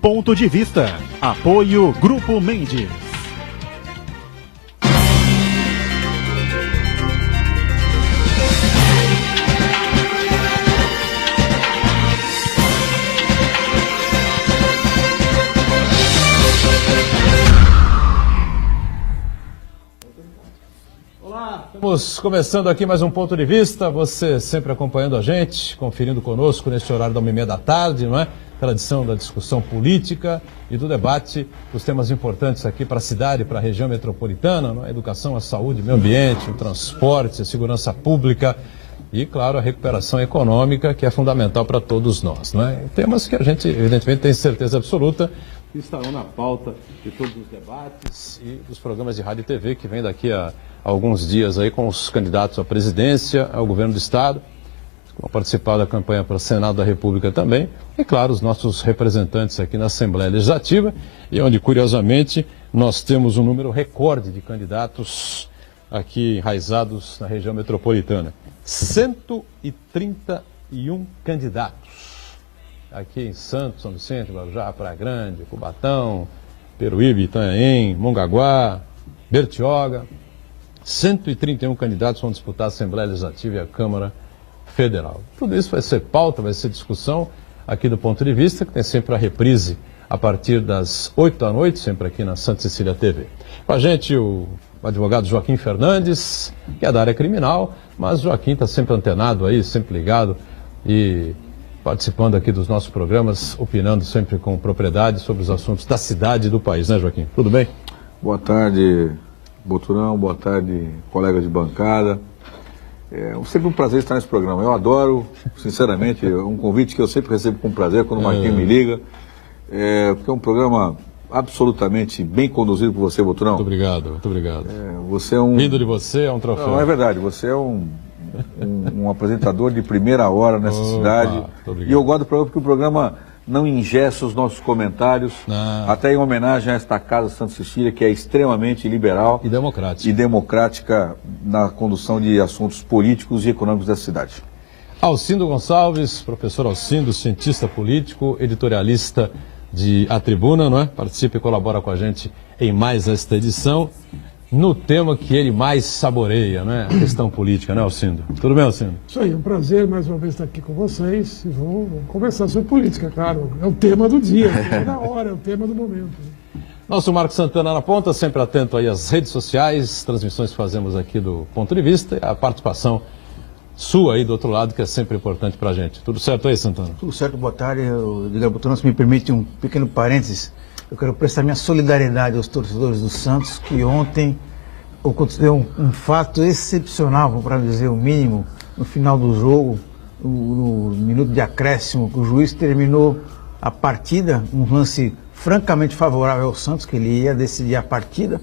Ponto de Vista. Apoio Grupo Mendes. Estamos começando aqui mais um Ponto de Vista, você sempre acompanhando a gente, conferindo conosco neste horário da 1h30 da tarde, não é? Tradição da discussão política e do debate dos temas importantes aqui para a cidade, para a região metropolitana, não é? A educação, a saúde, o meio ambiente, o transporte, a segurança pública e, claro, a recuperação econômica, que é fundamental para todos nós, não é? Temas que a gente, evidentemente, tem certeza absoluta que estarão na pauta de todos os debates e dos programas de rádio e TV que vem daqui a alguns dias aí com os candidatos à presidência, ao governo do Estado, que vão participar da campanha para o Senado da República também, e claro, os nossos representantes aqui na Assembleia Legislativa, e onde, curiosamente, nós temos um número recorde de candidatos aqui enraizados na região metropolitana. 131 candidatos. Aqui em Santos, São Vicente, Guarujá, Praia Grande, Cubatão, Peruíbe, Itanhaém, Mongaguá, Bertioga. 131 candidatos vão disputar a Assembleia Legislativa e a Câmara Federal. Tudo isso vai ser pauta, vai ser discussão aqui do Ponto de Vista, que tem sempre a reprise a partir das 8 da noite, sempre aqui na Santa Cecília TV. Com a gente o advogado Joaquim Fernandes, que é da área criminal, mas Joaquim está sempre antenado aí, sempre ligado e participando aqui dos nossos programas, opinando sempre com propriedade sobre os assuntos da cidade e do país, né, Joaquim? Tudo bem? Boa tarde, Boturão, boa tarde, colegas de bancada. É sempre um prazer estar nesse programa. Eu adoro, sinceramente, é um convite que eu sempre recebo com prazer quando o Marquinhos me liga, porque é um programa absolutamente bem conduzido por você, Boturão. Muito obrigado, muito obrigado. Você é um... Vindo de você é um troféu. Não, é verdade, você é um apresentador de primeira hora nessa cidade. E eu gosto do programa porque o programa não ingessa os nossos comentários, até em homenagem a esta Casa Santa Cecília, que é extremamente liberal e democrática na condução de assuntos políticos e econômicos da cidade. Alcindo Gonçalves, professor Alcindo, cientista político, editorialista de A Tribuna, não é? Participa e colabora com a gente em mais esta edição, no tema que ele mais saboreia, né? A questão política, né, Alcindo? Tudo bem, Alcindo? Isso aí, é um prazer mais uma vez estar aqui com vocês. E vamos conversar sobre política, claro. É o tema do dia, é o tema da hora, é o tema do momento. Nosso Marcos Santana na ponta, sempre atento aí às redes sociais, transmissões que fazemos aqui do Ponto de Vista, e a participação sua aí do outro lado, que é sempre importante pra gente. Tudo certo aí, Santana? Tudo certo, boa tarde. Edgar Boturão, se me permite um pequeno parênteses. Eu quero prestar minha solidariedade aos torcedores do Santos, que ontem aconteceu um fato excepcional, para dizer o mínimo, no final do jogo, no minuto de acréscimo, que o juiz terminou a partida, um lance francamente favorável ao Santos, que ele ia decidir a partida,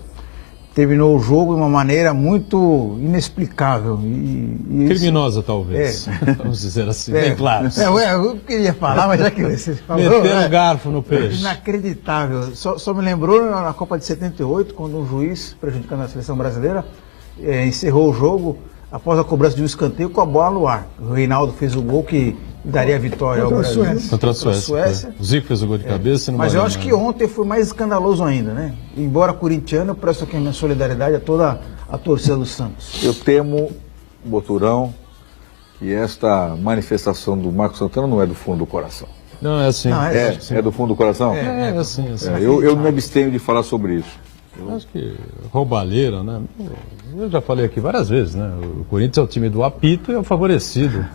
terminou o jogo de uma maneira muito inexplicável. Criminosa, talvez. Vamos dizer assim, bem claro. Eu queria falar, mas já que você falou... Meter um garfo no peixe. Inacreditável. Só me lembrou na Copa de 78, quando um juiz, prejudicando a seleção brasileira, encerrou o jogo após a cobrança de um escanteio com a bola no ar. O Reinaldo fez o gol que daria a vitória ao Brasil. Contra a Suécia. O Zico fez o gol de cabeça. Mas eu acho que ontem foi mais escandaloso ainda, né? Embora corintiano, eu presto aqui a minha solidariedade a toda a torcida do Santos. Eu temo, Boturão, que esta manifestação do Marcos Santana não é do fundo do coração. Não, é assim. É do fundo do coração? É assim. Eu me abstenho de falar sobre isso. Eu acho que roubalheira, né? Eu já falei aqui várias vezes, né? O Corinthians é o time do apito e é o favorecido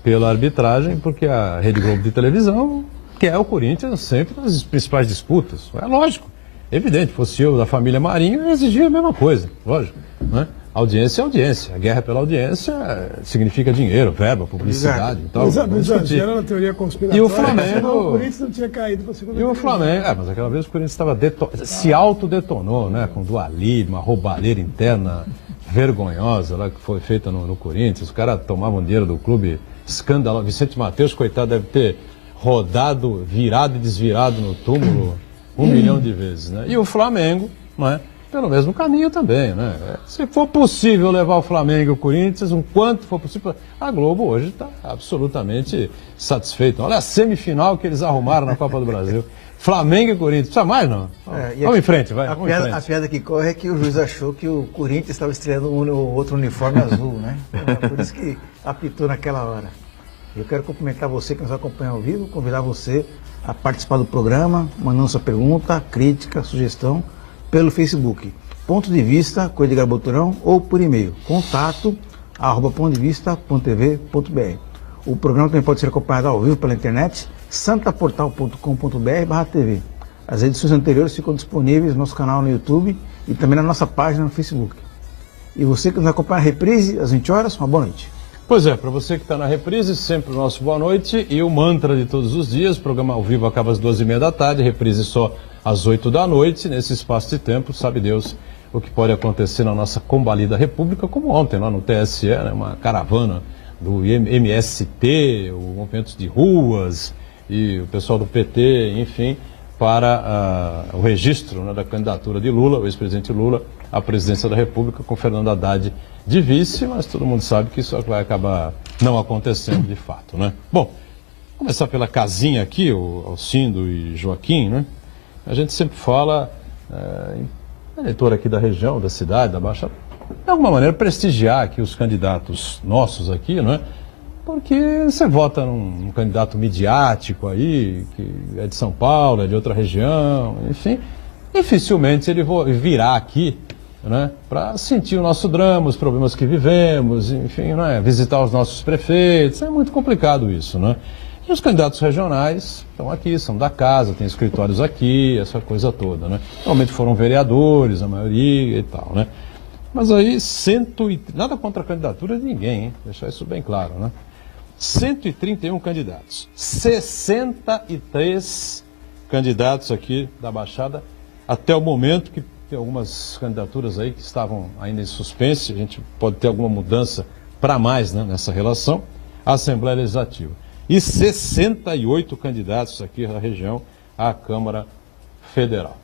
pela arbitragem, porque a Rede Globo de televisão quer o Corinthians sempre nas principais disputas. É lógico, evidente, fosse eu da família Marinho, eu exigia a mesma coisa, lógico, né? Audiência é audiência, a guerra pela audiência significa dinheiro, verba, publicidade e tal. Exagero na teoria conspiratória. E o Flamengo... O Corinthians não tinha caído para a segunda divisão. E o Flamengo... mas aquela vez o Corinthians estava se autodetonou, né? Com Duali, uma roubalheira interna vergonhosa lá que foi feita no Corinthians. Os caras tomavam dinheiro do clube, escândalo. Vicente Mateus, coitado, deve ter rodado, virado e desvirado no túmulo 1 milhão de vezes, né? E o Flamengo, né? Pelo mesmo caminho também, né? Se for possível levar o Flamengo e o Corinthians, o quanto for possível, a Globo hoje está absolutamente satisfeita. Olha a semifinal que eles arrumaram na Copa do Brasil. Flamengo e Corinthians. Precisa mais, não? Vamos em frente, vai. A piada que corre é que o juiz achou que o Corinthians estava estreando outro uniforme azul, né? Então, por isso que apitou naquela hora. Eu quero cumprimentar você que nos acompanha ao vivo, convidar você a participar do programa, mandando sua pergunta, crítica, sugestão pelo Facebook. Ponto de Vista com Edgar Boturão ou por e-mail, contato@pontodevista.tv.br. O programa também pode ser acompanhado ao vivo pela internet, santaportal.com.br/tv. As edições anteriores ficam disponíveis no nosso canal no YouTube e também na nossa página no Facebook. E você que nos acompanha na reprise às 20 horas, uma boa noite. Pois é, para você que está na reprise, sempre o nosso boa noite e o mantra de todos os dias. O programa ao vivo acaba às 2h30 da tarde, reprise só às 8 da noite. Nesse espaço de tempo, sabe Deus o que pode acontecer na nossa combalida república, como ontem lá no TSE, né, uma caravana do MST, o movimentos de ruas e o pessoal do PT, enfim, para o registro, né, da candidatura de Lula, o ex-presidente Lula, à presidência da República, com Fernando Haddad de vice, mas todo mundo sabe que isso vai acabar não acontecendo de fato, né? Bom, começar pela casinha aqui, o Alcindo e Joaquim, né? A gente sempre fala, eleitor aqui da região, da cidade, da Baixada, de alguma maneira prestigiar aqui os candidatos nossos aqui, não é? Porque você vota num candidato midiático aí, que é de São Paulo, é de outra região, enfim, dificilmente ele virá aqui, né, para sentir o nosso drama, os problemas que vivemos, enfim, né, visitar os nossos prefeitos. É muito complicado isso, né? E os candidatos regionais estão aqui, são da casa, têm escritórios aqui, essa coisa toda, né? Normalmente foram vereadores, a maioria e tal, né? Mas aí, nada contra a candidatura de ninguém, hein? Deixar isso bem claro, né? 131 candidatos, 63 candidatos aqui da Baixada, até o momento, que tem algumas candidaturas aí que estavam ainda em suspense, a gente pode ter alguma mudança para mais, né, nessa relação, à Assembleia Legislativa. E 68 candidatos aqui da região à Câmara Federal.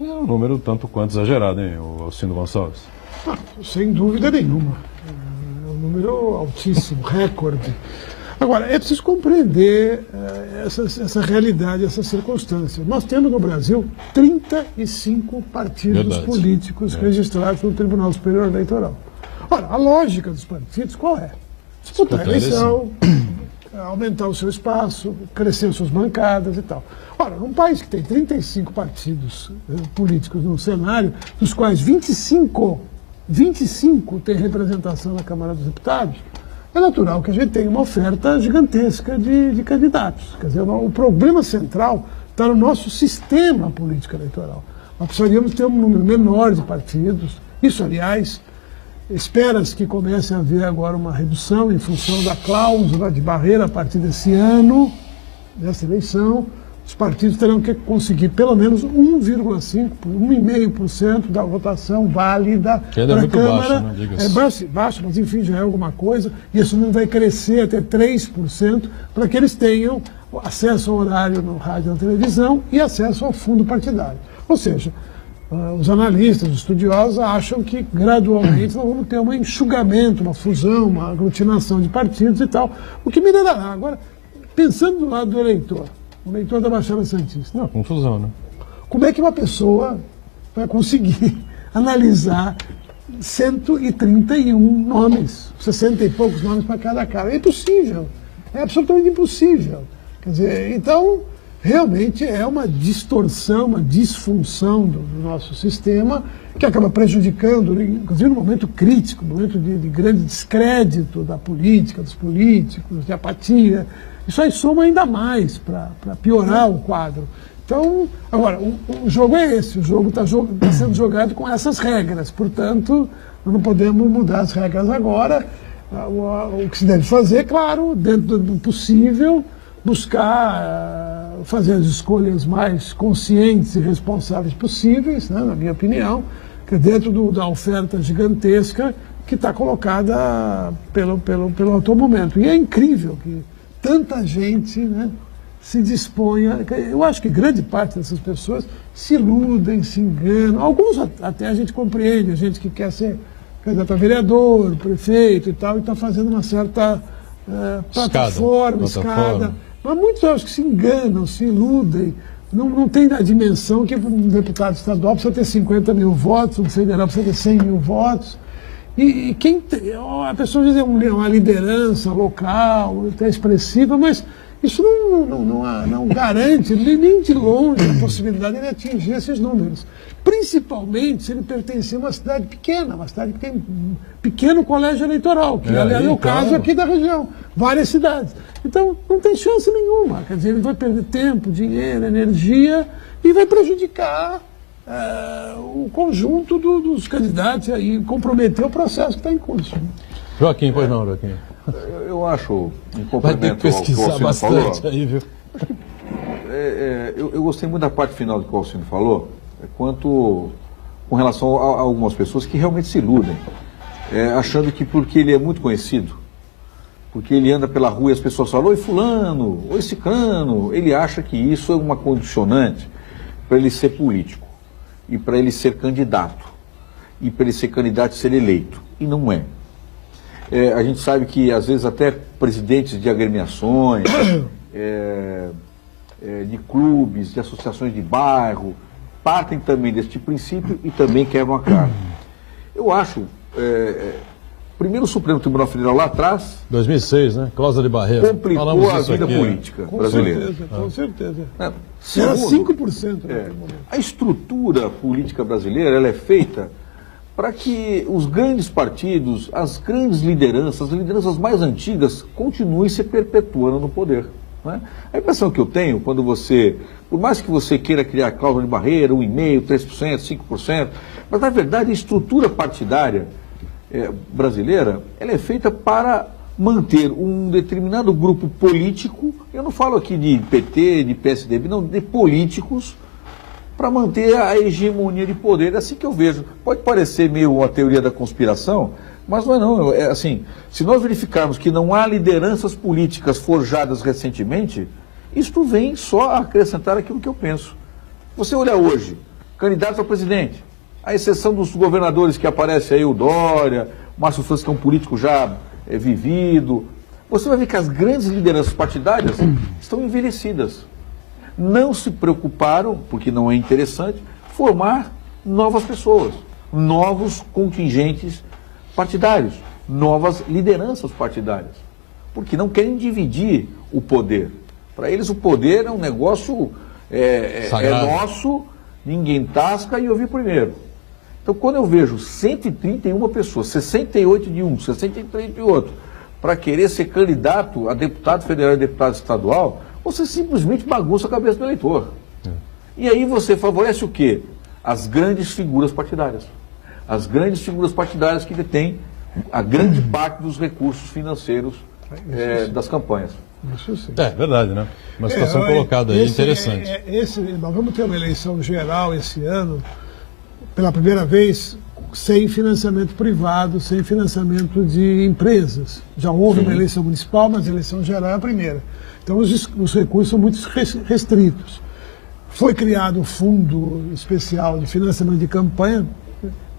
É um número tanto quanto exagerado, hein, Alcindo Gonçalves? Sem dúvida nenhuma. É um número altíssimo, recorde. Agora, é preciso compreender essa realidade, essa circunstância. Nós temos no Brasil 35 partidos políticos registrados no Tribunal Superior Eleitoral. Ora, a lógica dos partidos qual é? Disputar a eleição, aumentar o seu espaço, crescer as suas bancadas e tal. Ora, num país que tem 35 partidos políticos no cenário, dos quais 25 têm representação na Câmara dos Deputados, é natural que a gente tenha uma oferta gigantesca de candidatos. Quer dizer, o problema central está no nosso sistema político eleitoral. Nós precisaríamos ter um número menor de partidos. Isso, aliás, espera-se que comece a haver agora uma redução em função da cláusula de barreira a partir desse ano, dessa eleição. Os partidos terão que conseguir pelo menos 1,5% da votação válida para a Câmara. Baixo, né? É baixo, mas enfim, já é alguma coisa. E isso não vai crescer até 3% para que eles tenham acesso ao horário no rádio e na televisão e acesso ao fundo partidário. Ou seja, os analistas, os estudiosos acham que gradualmente nós vamos ter um enxugamento, uma fusão, uma aglutinação de partidos e tal, o que melhorará. Agora, pensando do lado do eleitor, o eleitor da Baixada Santista. Não, confusão, né? Como é que uma pessoa vai conseguir analisar 131 nomes, 60 e poucos nomes para cada cara? É impossível. É absolutamente impossível. Quer dizer, então, realmente é uma distorção, uma disfunção do nosso sistema que acaba prejudicando, inclusive no momento crítico, no momento de grande descrédito da política, dos políticos, de apatia. Isso aí soma ainda mais para piorar o quadro. Então, agora, o jogo é esse, o jogo está sendo jogado com essas regras, portanto, nós não podemos mudar as regras agora. O que se deve fazer, claro, dentro do possível, buscar fazer as escolhas mais conscientes e responsáveis possíveis, né, na minha opinião, que é dentro da oferta gigantesca que está colocada pelo atual momento. E é incrível que tanta gente, né, se disponha. Eu acho que grande parte dessas pessoas se iludem, se enganam. Alguns até a gente compreende, a gente que quer ser candidato a vereador, prefeito e tal, e está fazendo uma certa plataforma, escada. Mas muitos acho que se enganam, se iludem, não tem a dimensão que um deputado estadual precisa ter 50 mil votos, um federal precisa ter 100 mil votos. E a pessoa diz uma liderança local, até expressiva, mas isso não garante nem de longe a possibilidade de ele atingir esses números. Principalmente se ele pertencer a uma cidade pequena, uma cidade que tem um pequeno colégio eleitoral, que aliás é o caso aqui da região, várias cidades. Então não tem chance nenhuma, quer dizer, ele vai perder tempo, dinheiro, energia e vai prejudicar o conjunto dos candidatos e comprometer o processo que está em curso. Joaquim, pois não, Joaquim. Eu acho, em Vai ter que complemento ao que o pesquisar Alcino bastante falou, aí, viu? eu gostei muito da parte final do que o Alcino falou, quanto com relação a algumas pessoas que realmente se iludem, achando que porque ele é muito conhecido, porque ele anda pela rua e as pessoas falam, oi fulano, oi ciclano, ele acha que isso é uma condicionante para ele ser político, e para ele ser candidato, e para ele ser candidato e ser eleito, e não é. A gente sabe que às vezes até presidentes de agremiações, de clubes, de associações de bairro, partem também deste princípio e também quebram a cara. Eu acho, primeiro o Supremo Tribunal Federal lá atrás 2006, né? Cláusula de barreira. complicou Falamos a disso vida aqui, política Com brasileira. certeza, com certeza. Era Segundo, 5% naquele momento. a estrutura política brasileira ela é feita para que os grandes partidos, as grandes lideranças, as lideranças mais antigas, continuem se perpetuando no poder. Né? A impressão que eu tenho, quando você, por mais que você queira criar cláusula de barreira, 1,5%, 3%, 5%, mas na verdade a estrutura partidária brasileira, ela é feita para manter um determinado grupo político, eu não falo aqui de PT, de PSDB, não, de políticos, para manter a hegemonia de poder. É assim que eu vejo. Pode parecer meio uma teoria da conspiração, mas não é não. É assim, se nós verificarmos que não há lideranças políticas forjadas recentemente, isto vem só a acrescentar aquilo que eu penso. Você olha hoje, candidatos a presidente, à exceção dos governadores que aparecem aí, o Dória, o Márcio França, que é um político já vivido, você vai ver que as grandes lideranças partidárias estão envelhecidas. Não se preocuparam, porque não é interessante, formar novas pessoas, novos contingentes partidários, novas lideranças partidárias, porque não querem dividir o poder. Para eles o poder é um negócio, é nosso, ninguém tasca e eu vi primeiro. Então quando eu vejo 131 pessoas, 68 de um, 63 de outro, para querer ser candidato a deputado federal e deputado estadual, você simplesmente bagunça a cabeça do eleitor. E aí você favorece o quê? As grandes figuras partidárias. As grandes figuras partidárias que detêm a grande parte dos recursos financeiros das campanhas. Isso sim. É verdade, né? Uma situação colocada aí interessante. Nós vamos ter uma eleição geral esse ano, pela primeira vez, sem financiamento privado, sem financiamento de empresas. Já houve uma eleição municipal, mas a eleição geral é a primeira. Então os recursos são muito restritos. Foi criado um fundo especial de financiamento de campanha,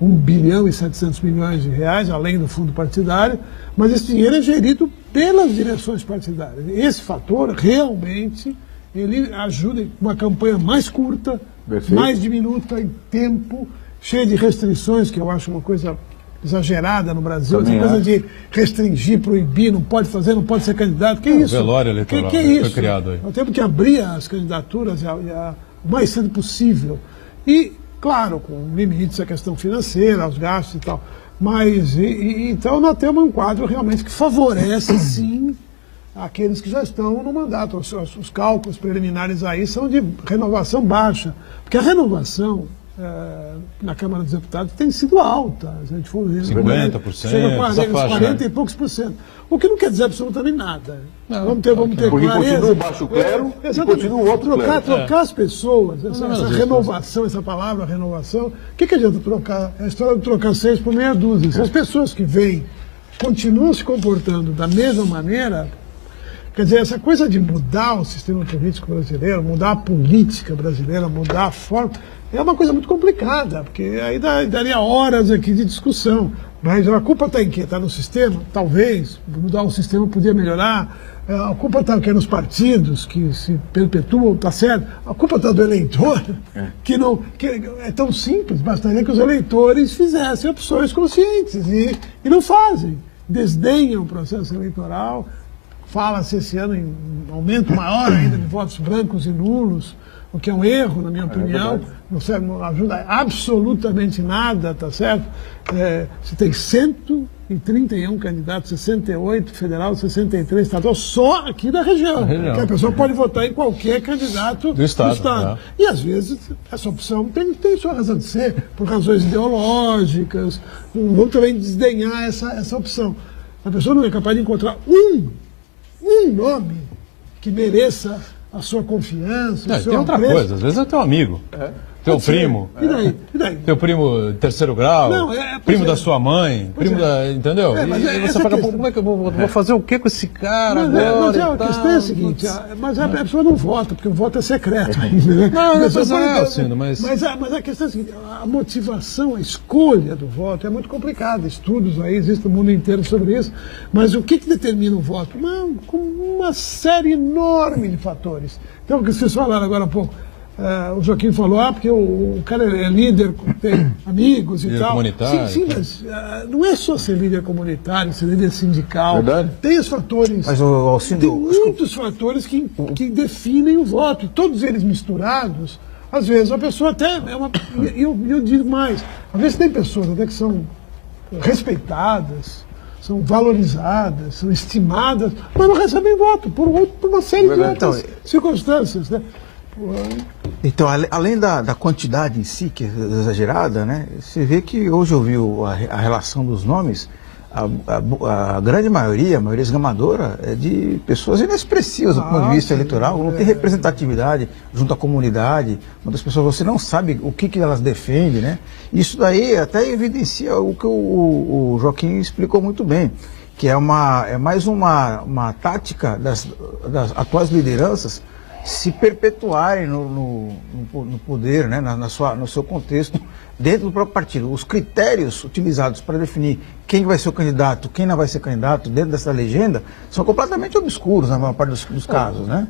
1 bilhão e 700 milhões de reais, além do fundo partidário, mas esse dinheiro é gerido pelas direções partidárias. Esse fator realmente ele ajuda em uma campanha mais curta, mais diminuta em tempo, cheia de restrições, que eu acho uma coisa exagerada no Brasil, essa coisa de restringir, proibir, não pode fazer, não pode ser candidato. Que isso? Velório eleitoral que é isso? Foi criado aí. Nós temos que abrir as candidaturas o mais cedo possível. E, claro, com limites à questão financeira, aos gastos e tal. Mas, então, nós temos um quadro realmente que favorece, sim, aqueles que já estão no mandato. Os cálculos preliminares aí são de renovação baixa. Porque a renovação na Câmara dos Deputados tem sido alta. Se a gente for ver, 50%, chega a 40 e poucos por cento. O que não quer dizer absolutamente nada. Vamos ter porque clareza. continua o baixo clero e continua o alto clero. Trocar as pessoas, essa renovação, essa palavra renovação, o que adianta trocar? É a história de trocar 6 por meia dúzia. Se as pessoas que vêm continuam se comportando da mesma maneira, quer dizer, essa coisa de mudar o sistema político brasileiro, mudar a política brasileira, mudar a forma, é uma coisa muito complicada, porque aí daria horas aqui de discussão. Mas a culpa está em quê? Está no sistema? Talvez. Mudar o sistema podia melhorar. A culpa está nos partidos que se perpetuam, tá certo? A culpa está do eleitor, que é tão simples, bastaria que os eleitores fizessem opções conscientes e não fazem. Desdenham o processo eleitoral, fala-se esse ano em um aumento maior ainda de votos brancos e nulos, o que é um erro, na minha opinião, não serve, não ajuda absolutamente nada, tá certo? Você tem 131 candidatos, 68 federal, 63 estadual, só aqui da região. Que a pessoa pode votar em qualquer candidato do Estado. E às vezes essa opção tem sua razão de ser, por razões ideológicas, não vamos também desdenhar essa opção. A pessoa não é capaz de encontrar um nome que mereça a sua confiança. Tem outra coisa, às vezes é teu amigo. Teu primo. E daí? Teu primo terceiro grau, Não, primo da sua mãe, primo da. Entendeu? E você fala, como é que eu vou fazer o que com esse cara agora? A questão é a seguinte, mas a pessoa não vota, porque o voto é secreto ainda, né? Mas a questão é a seguinte, a motivação, a escolha do voto é muito complicada. Estudos aí, existe o mundo inteiro sobre isso. Mas o que determina o voto? Uma série enorme de fatores. Então, o que vocês falaram agora há pouco. O Joaquim falou, porque o cara é líder, tem amigos e líder tal. Comunitário. Sim, mas não é só ser líder comunitário, ser líder sindical. Verdade. Tem os fatores. Mas tem muitos fatores que definem o voto. E todos eles misturados, às vezes a pessoa até é uma. Eu digo mais, às vezes tem pessoas até que são respeitadas, são valorizadas, são estimadas, mas não recebem voto por uma série de outras circunstâncias, né? Então, além da quantidade em si, que é exagerada, né, você vê que hoje eu vi a relação dos nomes, a grande maioria, a maioria esmagadora, é de pessoas inexpressivas do ponto de vista eleitoral, não tem representatividade junto à comunidade, muitas pessoas você não sabe o que elas defendem, né? Isso daí até evidencia o que o Joaquim explicou muito bem, que é mais uma tática das atuais lideranças se perpetuarem no poder, né, no seu contexto, dentro do próprio partido. Os critérios utilizados para definir quem vai ser o candidato, quem não vai ser candidato dentro dessa legenda, são completamente obscuros na maior parte dos casos, né?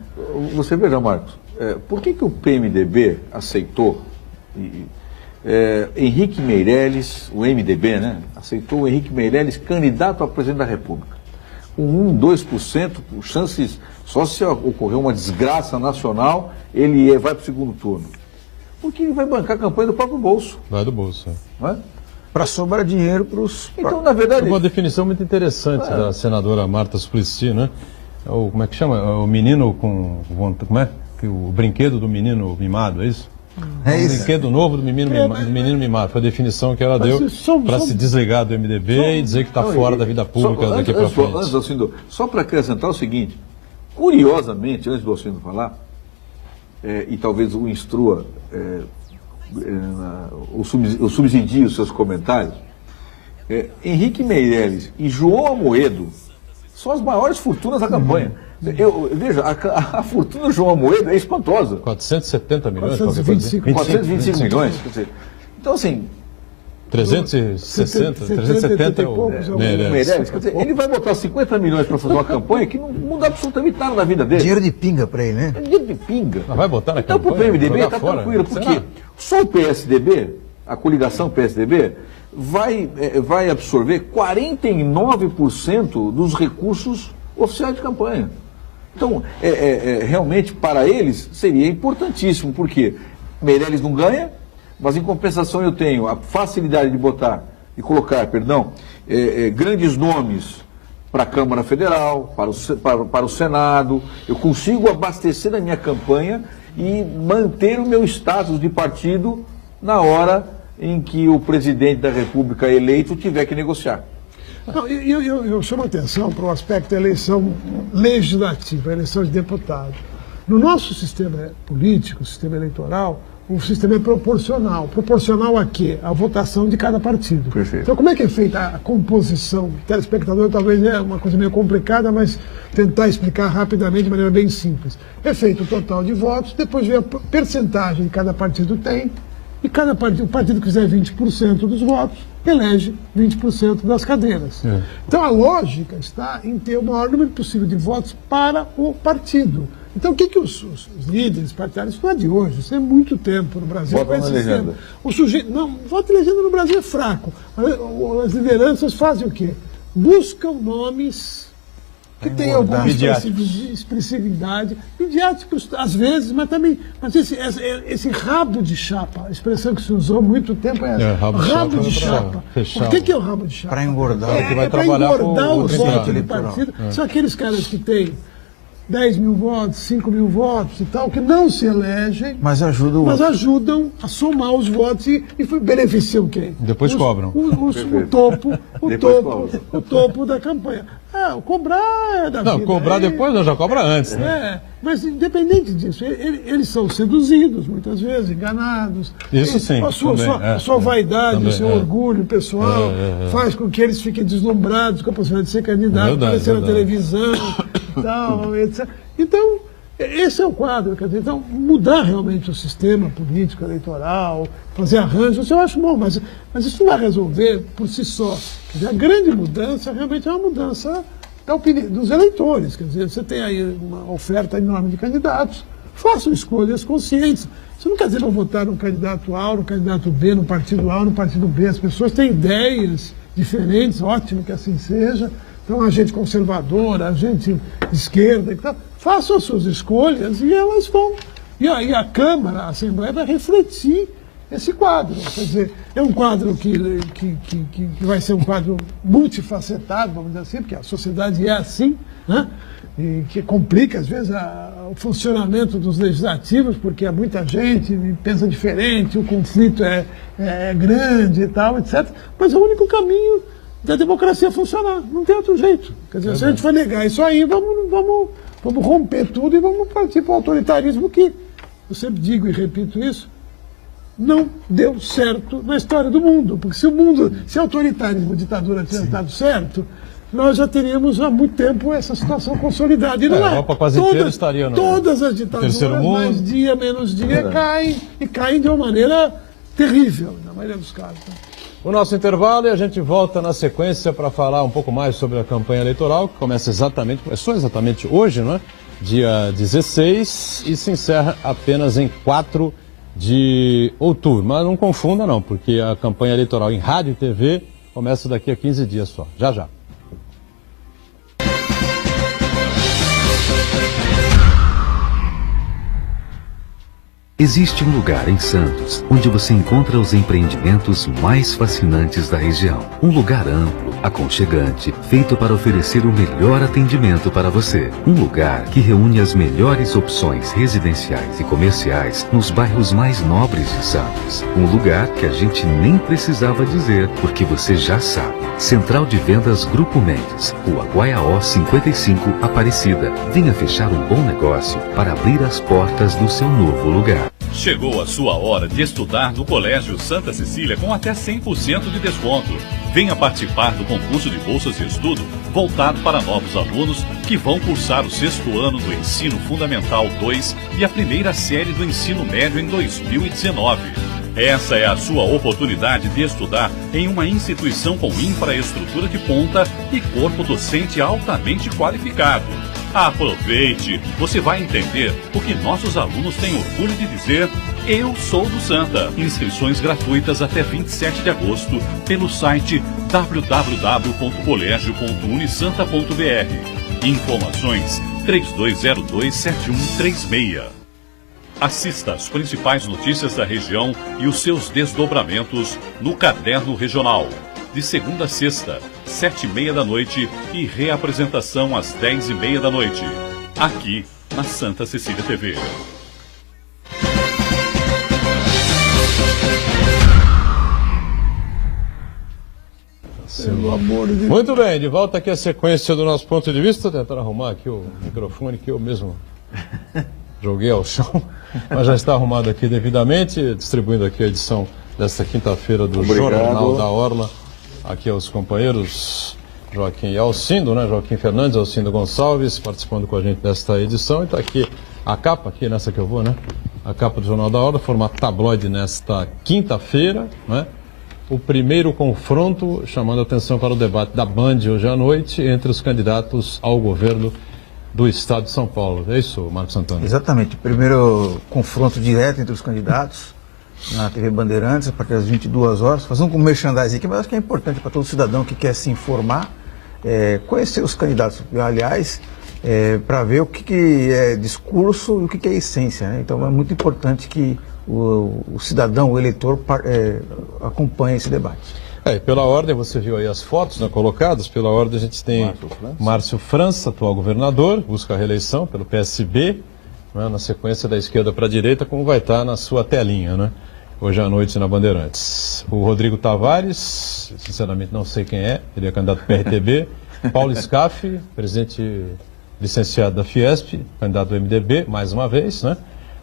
Você veja, Marcos, por que o PMDB aceitou Henrique Meirelles, o MDB, né, aceitou o Henrique Meirelles candidato a presidente da República? Com 2%, chances, só se ocorrer uma desgraça nacional, ele vai para o segundo turno. Porque ele vai bancar a campanha do próprio bolso. Vai do bolso. Não é? Para sobrar dinheiro para os... Então, na verdade... Uma definição muito interessante da senadora Marta Suplicy, né? Como é que chama? O menino com... Como é? O brinquedo do menino mimado, é isso? É isso. Brinquedo novo do menino mimado. Foi a definição que ela deu para se desligar do MDB e dizer que está fora da vida pública daqui para frente. Antes do Alcindo, só para acrescentar o seguinte, curiosamente, antes do Alcindo falar, e talvez o instrua, o subsidie os seus comentários, Henrique Meirelles e João Amoedo são as maiores fortunas da campanha. Veja, a fortuna do João Amoedo é espantosa. 470 milhões? 425 milhões. Quer dizer, então, assim... 370 é o Meirelles. Quer dizer, ele vai botar 50 milhões para fazer uma campanha que não muda absolutamente nada na vida dele. Dinheiro de pinga para ele, né? Dinheiro de pinga. Vai botar na campanha? Então, para o PMDB está tranquilo, porque só o PSDB, a coligação PSDB, vai absorver 49% dos recursos oficiais de campanha. Então, realmente, para eles, seria importantíssimo, porque Meirelles não ganha, mas em compensação eu tenho a facilidade de colocar grandes nomes para a Câmara Federal, para o Senado, eu consigo abastecer a minha campanha e manter o meu status de partido na hora em que o presidente da República eleito tiver que negociar. Não, eu chamo a atenção para o aspecto da eleição legislativa, a eleição de deputado. No nosso sistema político, sistema eleitoral, o sistema é proporcional. Proporcional a quê? A votação de cada partido. Perfeito. Então, como é que é feita a composição? O telespectador talvez é uma coisa meio complicada, mas tentar explicar rapidamente de maneira bem simples. É feito o total de votos, depois vem a percentagem que cada partido tem, e o partido que fizer 20% dos votos, elege 20% das cadeiras. Então a lógica está em ter o maior número possível de votos para o partido. Então o que os líderes partidários, isso não é de hoje, isso é muito tempo no Brasil. Voto na legenda. Voto em legenda no Brasil é fraco. As lideranças fazem o quê? Buscam nomes que tem alguma expressividade, midiáticos às vezes, mas esse rabo de chapa, a expressão que se usou há muito tempo é essa, rabo de chapa. O que é o rabo de chapa? Para engordar. Que vai trabalhar para engordar o o voto do eleitoral. partido. São aqueles caras que têm 10 mil votos, 5 mil votos e tal, que não se elegem, Mas ajudam a somar os votos e beneficiam quem? Depois cobram. O topo da campanha. Cobrar é da vida. Não, cobrar depois não, já cobra antes, né? Mas independente disso, eles são seduzidos muitas vezes, enganados. Isso sim. A sua vaidade, também, o seu orgulho pessoal faz com que eles fiquem deslumbrados com a possibilidade de ser candidato, aparecer na televisão e tal, etc. Então, esse é o quadro. Quer dizer, então, mudar realmente o sistema político, eleitoral, fazer arranjos, eu acho bom, mas isso não vai resolver por si só. Quer dizer, a grande mudança realmente é uma mudança da opinião dos eleitores. Quer dizer, você tem aí uma oferta enorme de candidatos, façam escolhas conscientes. Isso não quer dizer que vão votar no candidato A, no candidato B, no partido A, no partido B. As pessoas têm ideias diferentes, ótimo que assim seja. Então, a gente conservadora, a gente de esquerda e tal, façam as suas escolhas e elas vão. E aí a Câmara, a Assembleia vai refletir esse quadro. Quer dizer, é um quadro que vai ser um quadro multifacetado, vamos dizer assim, porque a sociedade é assim, né? E que complica, às vezes, o funcionamento dos legislativos, porque há muita gente pensa diferente, o conflito é grande e tal, etc. Mas é o único caminho da democracia funcionar, não tem outro jeito. Quer dizer, se a gente for negar isso aí, vamos romper tudo e vamos partir para o autoritarismo que, eu sempre digo e repito isso, não deu certo na história do mundo. Porque se autoritarismo, ditadura tivesse dado certo, nós já teríamos há muito tempo essa situação consolidada. E não a Europa quase inteira estaria no todas as ditaduras, mais dia, menos dia, caem, e caem de uma maneira terrível, na maioria dos casos. O nosso intervalo e a gente volta na sequência para falar um pouco mais sobre a campanha eleitoral, que começou exatamente hoje, não é? Dia 16, e se encerra apenas em 4 de outubro. Mas não confunda não, porque a campanha eleitoral em rádio e TV começa daqui a 15 dias só. Já, já. Existe um lugar em Santos onde você encontra os empreendimentos mais fascinantes da região. Um lugar amplo, aconchegante, feito para oferecer o melhor atendimento para você. Um lugar que reúne as melhores opções residenciais e comerciais nos bairros mais nobres de Santos. Um lugar que a gente nem precisava dizer, porque você já sabe. Central de Vendas Grupo Mendes, Rua Guaiaó 55, Aparecida. Venha fechar um bom negócio para abrir as portas do seu novo lugar. Chegou a sua hora de estudar no Colégio Santa Cecília com até 100% de desconto. Venha participar do concurso de bolsas de estudo voltado para novos alunos que vão cursar o 6º ano do Ensino Fundamental 2 e a primeira série do Ensino Médio em 2019. Essa é a sua oportunidade de estudar em uma instituição com infraestrutura de ponta e corpo docente altamente qualificado. Aproveite! Você vai entender o que nossos alunos têm orgulho de dizer: eu sou do Santa. Inscrições gratuitas até 27 de agosto pelo site www.colégio.unisanta.br. Informações 3202-7136. Assista às principais notícias da região e os seus desdobramentos no Caderno Regional. De segunda a sexta, 7h30 da noite e reapresentação às 10h30 da noite. Aqui na Santa Cecília TV. Pelo amor de Deus. Muito bem, de volta aqui a sequência do nosso ponto de vista, tentando arrumar aqui o microfone que eu mesmo joguei ao chão, mas já está arrumado aqui devidamente, distribuindo aqui a edição desta quinta-feira do Jornal da Orla, aqui aos companheiros Joaquim e Alcindo, né? Joaquim Fernandes, Alcindo Gonçalves, participando com a gente desta edição. E está aqui a capa, aqui nessa que eu vou, né? A capa do Jornal da Hora, formato tabloide nesta quinta-feira, né? O primeiro confronto, chamando a atenção para o debate da Band hoje à noite, entre os candidatos ao governo do Estado de São Paulo. É isso, Marcos Antônio? Exatamente. Primeiro confronto direto entre os candidatos na TV Bandeirantes, a partir das 22 horas. Fazendo um merchandising aqui, mas acho que é importante para todo cidadão que quer se informar, conhecer os candidatos, aliás, para ver o que é discurso e o que é essência, né? Então é muito importante que o cidadão, o eleitor, acompanhe esse debate. Pela ordem, você viu aí as fotos, né, colocadas. Pela ordem a gente tem Márcio França, atual governador, busca a reeleição pelo PSB, né, na sequência da esquerda para a direita, como vai estar na sua telinha, né, hoje à noite na Bandeirantes. O Rodrigo Tavares, sinceramente não sei quem é, ele é candidato do PRTB. Paulo Scaff, presidente licenciado da Fiesp, candidato do MDB, mais uma vez, né?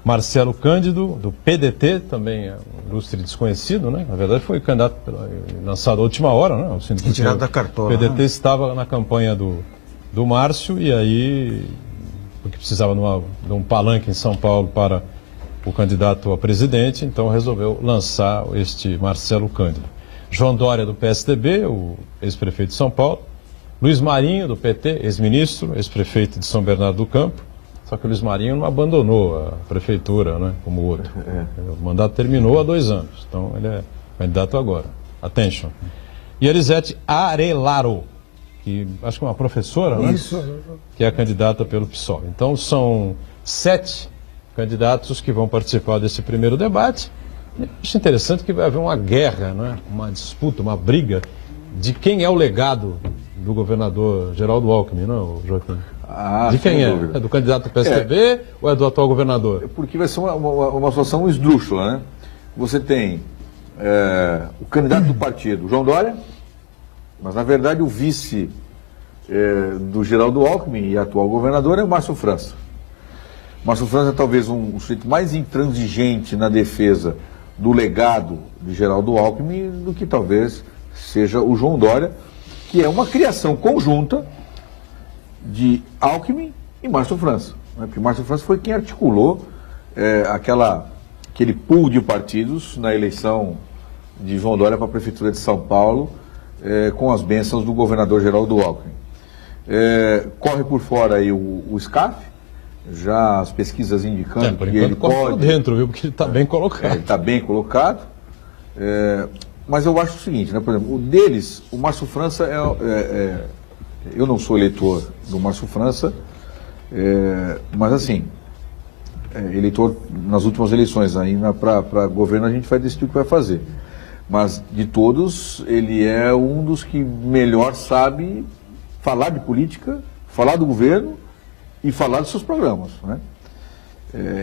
Marcelo Cândido, do PDT, também um ilustre desconhecido, né? Na verdade foi candidato lançado à última hora, né? Retirado da cartola. O PDT estava na campanha do Márcio e aí, porque precisava de um palanque em São Paulo para o candidato a presidente, então resolveu lançar este Marcelo Cândido. João Dória, do PSDB, o ex-prefeito de São Paulo. Luiz Marinho, do PT, ex-ministro, ex-prefeito de São Bernardo do Campo. Só que o Luiz Marinho não abandonou a prefeitura, né, como o outro. O mandato terminou há 2 anos, então ele é candidato agora. Attention. E Elisete Arelaro, que acho que é uma professora, né? Isso. Que é a candidata pelo PSOL. Então são 7 candidatos que vão participar desse primeiro debate. E acho interessante que vai haver uma guerra, né? Uma disputa, uma briga de quem é o legado do governador Geraldo Alckmin, não, Joaquim? De quem é? É do candidato do PSDB ou é do atual governador? Porque vai ser uma situação esdrúxula, né? Você tem o candidato do partido, João Dória, mas na verdade o vice do Geraldo Alckmin e atual governador é o Márcio França. Márcio França é talvez um sujeito mais intransigente na defesa do legado de Geraldo Alckmin do que talvez seja o João Dória, que é uma criação conjunta de Alckmin e Márcio França, né? Porque Márcio França foi quem articulou aquele pool de partidos na eleição de João Dória para a Prefeitura de São Paulo, com as bênçãos do governador Geraldo Alckmin. Corre por fora aí o Scaff, já as pesquisas indicando por que ele corre pode... por dentro, viu? Porque ele está bem colocado. Ele está bem colocado. Mas eu acho o seguinte, né? Por exemplo, o deles, o Márcio França eu não sou eleitor do Márcio França, mas assim, eleitor nas últimas eleições, ainda para governo a gente vai decidir o que vai fazer. Mas de todos, ele é um dos que melhor sabe falar de política, falar do governo e falar dos seus programas, né?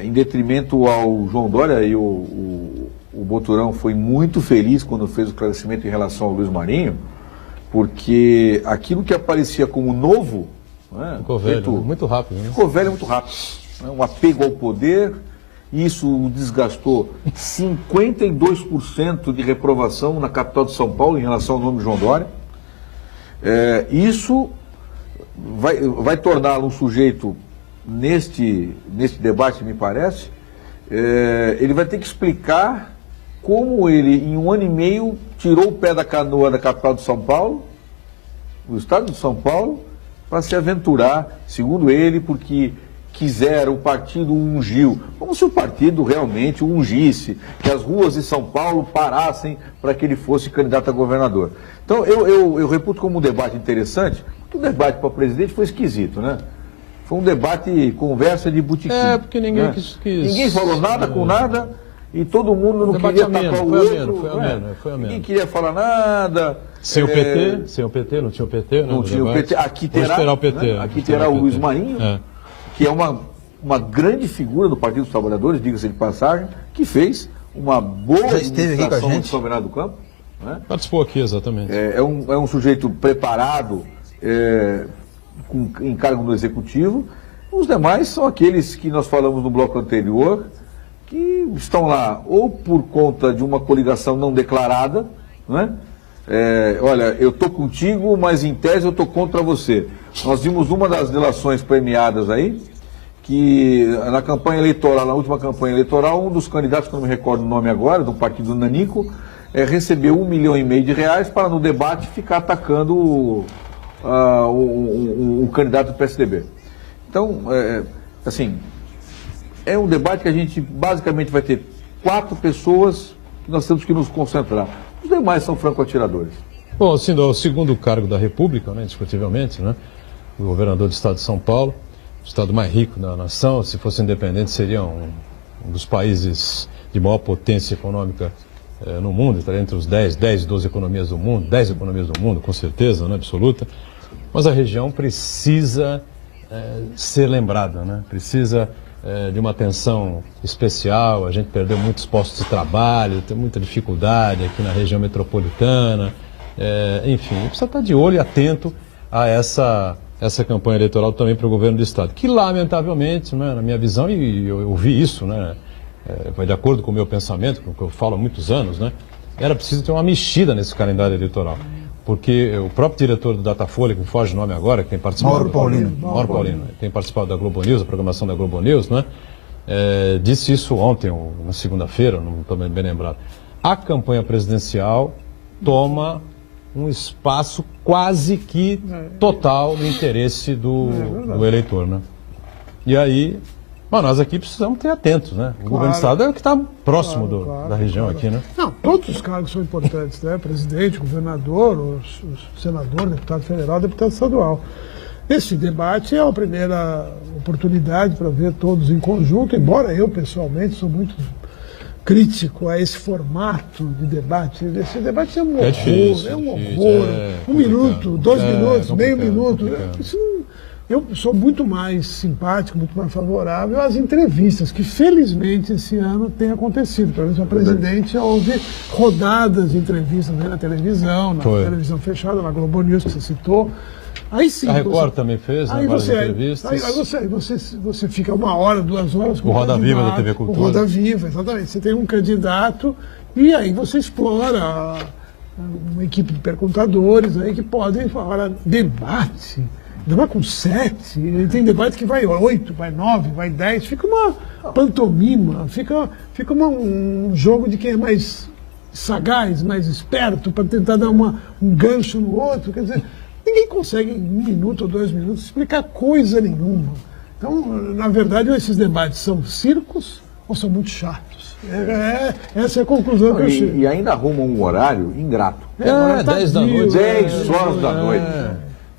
Em detrimento ao João Dória, e o Boturão foi muito feliz quando fez o esclarecimento em relação ao Luiz Marinho, porque aquilo que aparecia como novo, né, ficou velho, muito rápido. Né? Ficou velho muito rápido. Né, um apego ao poder, isso o desgastou 52% de reprovação na capital de São Paulo em relação ao nome de João Dória. Isso vai torná-lo um sujeito, neste debate, me parece, ele vai ter que explicar como ele, em 1 ano e meio, tirou o pé da canoa da capital de São Paulo, do estado de São Paulo, para se aventurar, segundo ele, porque quiseram, o partido ungiu. Como se o partido realmente o ungisse, que as ruas de São Paulo parassem para que ele fosse candidato a governador. Então, eu reputo como um debate interessante, porque o debate para presidente foi esquisito, né? Foi um debate, conversa de botequim. Porque ninguém quis... Ninguém falou nada com nada e todo mundo não queria tapar o outro. Foi ameno. Ninguém queria falar nada. Sem o PT, não tinha o PT, né? Não tinha o PT. Aqui terá o PT. Né? Aqui terá o Luiz Marinho, que é uma grande figura do Partido dos Trabalhadores, diga-se de passagem, que fez uma boa administração de São Bernardo do Campo. Né? Participou aqui, exatamente. É um sujeito preparado, com encargo no Executivo. Os demais são aqueles que nós falamos no bloco anterior, que estão lá ou por conta de uma coligação não declarada, né? olha, eu estou contigo, mas em tese eu estou contra você. Nós vimos uma das delações premiadas aí, que na campanha eleitoral, na última campanha eleitoral, um dos candidatos, que eu não me recordo o nome agora, do partido Nanico, recebeu R$1,5 milhão para no debate ficar atacando o candidato do PSDB. Então, assim, é um debate que a gente basicamente vai ter 4 pessoas que nós temos que nos concentrar. Os demais são franco-atiradores. Bom, assim, o segundo cargo da República, né, indiscutivelmente, né, o governador do estado de São Paulo, o estado mais rico da nação, se fosse independente, seria um dos países de maior potência econômica no mundo, estaria entre os 10, 12 economias do mundo, 10 economias do mundo, com certeza, né, absoluta. Mas a região precisa ser lembrada, né, precisa de uma atenção especial. A gente perdeu muitos postos de trabalho, tem muita dificuldade aqui na região metropolitana. Enfim, precisa estar de olho e atento a essa campanha eleitoral também para o governo do estado, que lamentavelmente, né, na minha visão, e eu vi isso, né, vai de acordo com o meu pensamento, com o que eu falo há muitos anos, né, era preciso ter uma mexida nesse calendário eleitoral, porque o próprio diretor do Datafolha, que me foge o nome agora, que tem participado... Mauro Paulino, tem participado da Globo News, da programação da Globo News, né, disse isso ontem, ou na segunda-feira, não estou bem lembrado. A campanha presidencial toma um espaço quase que total no interesse do eleitor, né? E aí, nós aqui precisamos ter atentos, né? O governo do estado é o que está próximo da região aqui, né? Não, todos os cargos são importantes, né? Presidente, governador, o senador, deputado federal, deputado estadual. Esse debate é a primeira oportunidade para ver todos em conjunto, embora eu, pessoalmente, sou muito crítico a esse formato de debate. Esse debate é um horror, difícil, é um horror. Um minuto, 2 minutos, meio minuto. Eu sou muito mais simpático, muito mais favorável às entrevistas, que felizmente esse ano tem acontecido. Pelo menos a presidente houve rodadas de entrevistas na televisão, na televisão fechada, na Globo News, que você citou. Aí sim, a Record também fez, né, várias entrevistas. Aí você fica 1 hora, 2 horas com o Roda Viva da TV Cultura. O Roda Viva, exatamente. Você tem um candidato e aí você explora uma equipe de perguntadores aí que podem falar debate. Ainda mais com 7. Tem debate que vai 8, vai 9, vai 10. Fica uma pantomima, fica um jogo de quem é mais sagaz, mais esperto, para tentar dar um gancho no outro. Quer dizer, ninguém consegue em 1 minuto ou 2 minutos explicar coisa nenhuma. Então, na verdade, esses debates são circos ou são muito chatos. Essa é a conclusão que eu chego. E ainda arrumam um horário ingrato. 10 da noite. 10 horas da noite.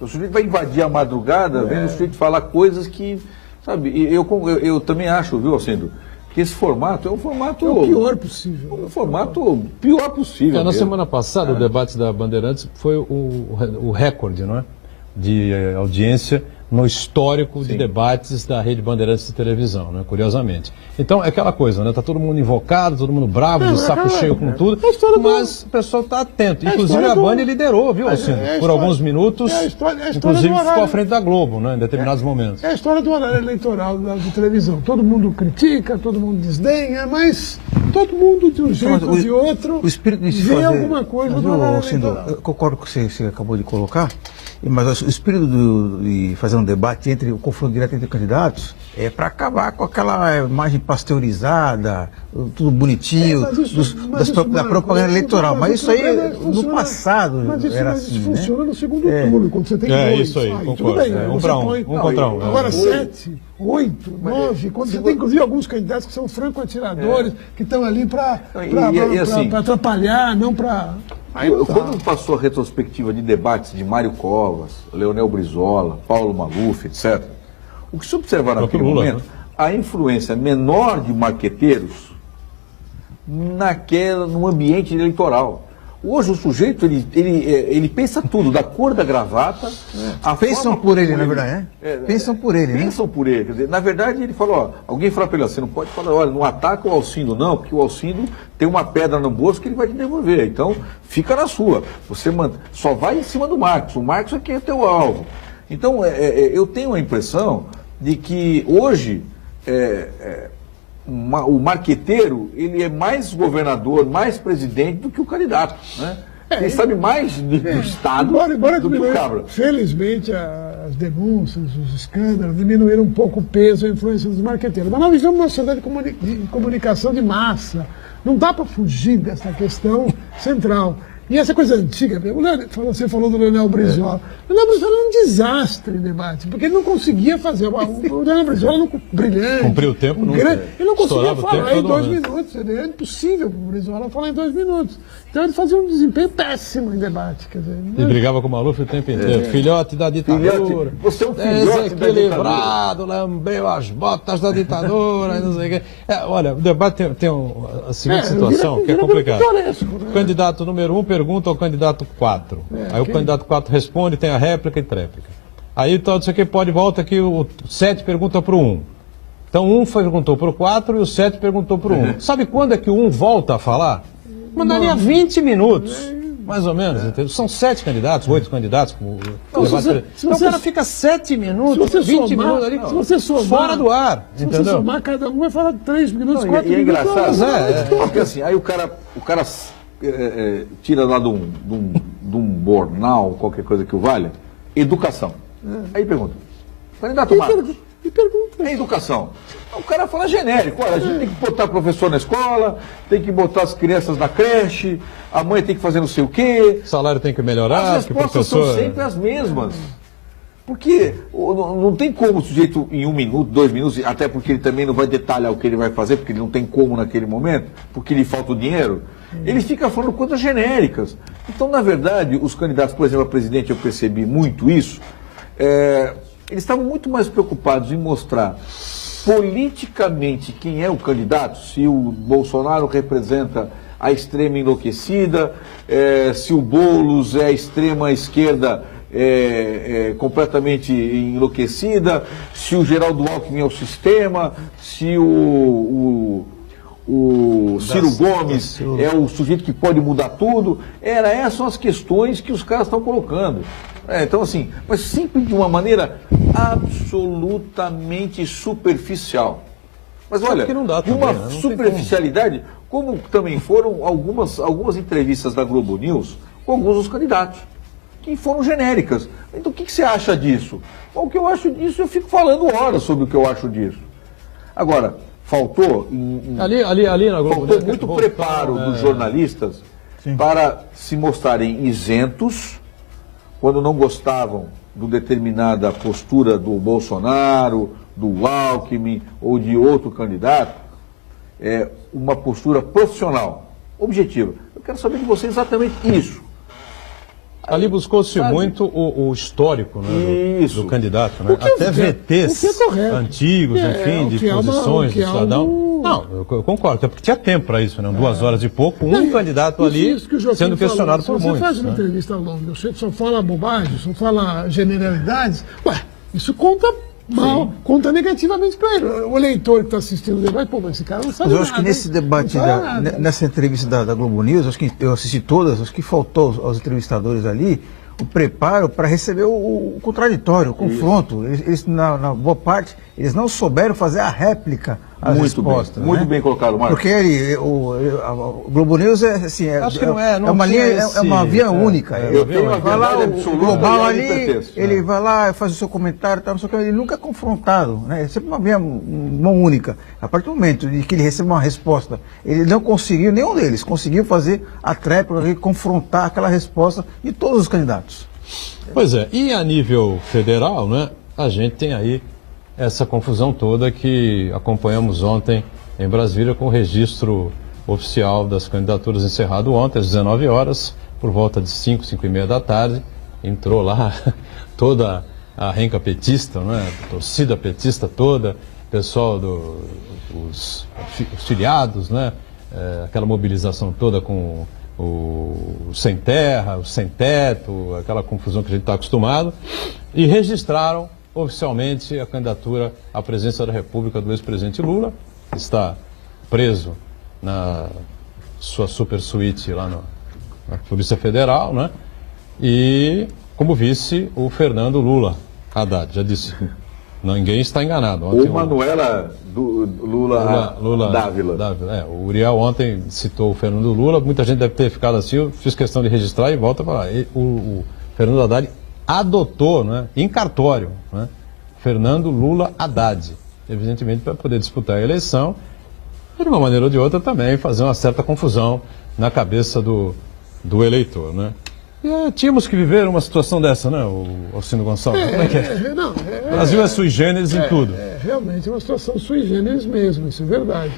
O sujeito vai invadir a madrugada, vendo o sujeito falar coisas que, sabe, eu também acho, viu, Alcindo, que esse formato é um formato... É o pior possível. É um formato pior possível. Na semana passada, o debate da Bandeirantes foi o recorde, não é, de audiência no histórico de debates da Rede Bandeirantes de televisão, né, curiosamente. Então, é aquela coisa, né? Está todo mundo invocado, todo mundo bravo, de saco cheio com tudo, mas o pessoal está atento. Inclusive, a Band liderou, viu, Alcindo? Por alguns minutos, inclusive ficou à frente da Globo, né, em determinados momentos. É a história do horário eleitoral de televisão. Todo mundo critica, todo mundo desdenha, mas todo mundo, de um jeito ou de outro, vê alguma coisa do horário eleitoral. Eu concordo com o que você acabou de colocar, mas o espírito de fazer um debate entre o confronto direto entre candidatos é para acabar com aquela imagem pasteurizada, tudo bonitinho, da propaganda eleitoral. Mas isso aí, no passado, era assim, né? Funciona no segundo turno, quando você tem 2. Isso aí, concordo. Tudo bem, um contra um. Agora 7, 8, 9, quando você tem, inclusive, alguns candidatos que são franco-atiradores, que estão ali para atrapalhar, não para... Quando passou a retrospectiva de debates de Mário Covas, Leonel Brizola, Paulo Maluf, etc., o que se observar naquele momento, a influência menor de marqueteiros no ambiente eleitoral. Hoje o sujeito, ele pensa tudo, da cor da gravata... Pensam por ele, na verdade, né? Pensam por ele, né? Pensam por ele. Quer dizer, na verdade, ele falou, alguém fala para ele, você não pode falar, olha, não ataca o Alcindo não, porque o Alcindo tem uma pedra no bolso que ele vai te devolver. Então, fica na sua. Você só vai em cima do Marcos. O Marcos é quem é teu alvo. Então, eu tenho a impressão de que hoje... o marqueteiro, ele é mais governador, mais presidente do que o candidato, né? Ele sabe mais do Estado Embora do que o diminua, cabra. felizmente as denúncias, os escândalos diminuíram um pouco o peso e a influência dos marqueteiros. Mas nós vivemos uma sociedade de comunicação de massa. Não dá para fugir dessa questão central. E essa coisa antiga, você falou do Leonel Brizola. O Leonel Brizola é um desastre em debate, porque ele não conseguia fazer. O Leonel Brizola não brilhante. Cumpriu o tempo, nunca. Ele não conseguia Estourava o falar tempo em 2 todo minutos. É impossível para o Brizola falar em 2 minutos. Então ele fazia um desempenho péssimo em debate. Quer dizer, E brigava com o Maluf o tempo inteiro. Filhote da ditadura. Filhote, você é um filhote da Desequilibrado, lambeu as botas da ditadura, e não sei o quê. Olha, o debate tem a seguinte situação, que é complicada. O candidato número 1 pergunta ao candidato 4. Aí o candidato 4 responde, tem a réplica e tréplica. Aí tal, isso aqui pode, volta aqui, o 7 pergunta para o 1. Então o 1 perguntou para o 4 e o 7 perguntou para o 1. Sabe quando é que o 1 volta a falar? Mandaria 20 minutos. Mais ou menos, entendeu? São 7 candidatos, 8 candidatos. Então o cara fica 7 minutos, 20 minutos ali, se você somar, fora do ar. Se entendeu? você somar, cada um vai falar 3 minutos, 4 E é minutos. engraçado, porque assim, aí o cara tira lá de um jornal, qualquer coisa que o valha, educação. Aí pergunta, candidato Marcos, E pergunta. é educação. O cara fala genérico, olha, a gente tem que botar professor na escola, tem que botar as crianças na creche, a mãe tem que fazer não sei o quê. O salário tem que melhorar, As que o respostas professor... são sempre as mesmas. Porque não tem como o sujeito em 1 minuto, 2 minutos, até porque ele também não vai detalhar o que ele vai fazer, porque ele não tem como naquele momento, porque lhe falta o dinheiro. Ele fica falando coisas genéricas. Então, na verdade, os candidatos, por exemplo, a presidente, eu percebi muito isso, eles estavam muito mais preocupados em mostrar politicamente quem é o candidato, se o Bolsonaro representa a extrema enlouquecida, se o Boulos é a extrema esquerda completamente enlouquecida, se o Geraldo Alckmin é o sistema, se o Ciro Gomes é o sujeito que pode mudar tudo. Essas são as questões que os caras estão colocando. Então, assim, mas sempre de uma maneira absolutamente superficial. Mas olha, que não dá de também, uma né? Não tem superficialidade, como também foram algumas entrevistas da Globo News com alguns dos candidatos, que foram genéricas. Então, o que você acha disso? Bom, o que eu acho disso, eu fico falando horas sobre o que eu acho disso. Agora, faltou Ali na Globo faltou muito preparo dos jornalistas para se mostrarem isentos quando não gostavam de determinada postura do Bolsonaro, do Alckmin ou de outro candidato, uma postura profissional, objetiva. Eu quero saber de você exatamente isso. Ali buscou-se muito o histórico, né, do candidato, né? O que Até VTs o que é correto. antigos, enfim, de posições do cidadão. Não, eu concordo, até porque tinha tempo para isso, né? 2 horas e pouco, candidato ali Isso que o Joaquim sendo questionado falou. por muitos. Você faz uma né? entrevista longa, você só fala bobagem, só fala generalidades, isso conta mal, conta negativamente para ele. O eleitor que está assistindo o debate, mas esse cara não sabe Mas eu nada. acho que nesse debate, nessa entrevista da Globo News, acho que eu assisti todas, acho que faltou aos entrevistadores ali o preparo para receber o contraditório, o confronto. Eles, na boa parte, eles não souberam fazer a réplica às respostas. Muito bem colocado, Marcos. Porque o Globo News Acho que não uma linha, tinha é uma via única. Eu tenho uma vai lá, verdade o absoluta global e a ali, hipertexto. ele vai lá, faz o seu comentário, tal, não sei o que, ele nunca é confrontado, né? É sempre uma via mão única. A partir do momento de que ele recebe uma resposta, ele não conseguiu, nenhum deles conseguiu fazer a tréplica e confrontar aquela resposta de todos os candidatos. Pois é, e a nível federal, né, a gente tem aí essa confusão toda que acompanhamos ontem em Brasília com o registro oficial das candidaturas encerrado ontem às 19 horas, por volta de 5h da tarde, entrou lá toda a renca petista, né, a torcida petista toda, pessoal os filiados, né, aquela mobilização toda com o sem terra, o sem teto, aquela confusão que a gente está acostumado, e registraram oficialmente a candidatura à presidência da República do ex-presidente Lula, que está preso na sua super suíte lá na Polícia Federal, né? E como vice o Fernando Lula Haddad, já disse Ninguém está enganado. Ou Manuela Lula Dávila. O Uriel ontem citou o Fernando Lula, muita gente deve ter ficado assim, eu fiz questão de registrar e volta para lá. O Fernando Haddad adotou, né, em cartório, né, Fernando Lula Haddad, evidentemente para poder disputar a eleição e de uma maneira ou de outra também fazer uma certa confusão na cabeça do eleitor, né? E, tínhamos que viver uma situação dessa, né, o Alcino Gonçalves? Como é que é? O Brasil é sui generis em tudo. Realmente é uma situação sui generis mesmo, isso é verdade.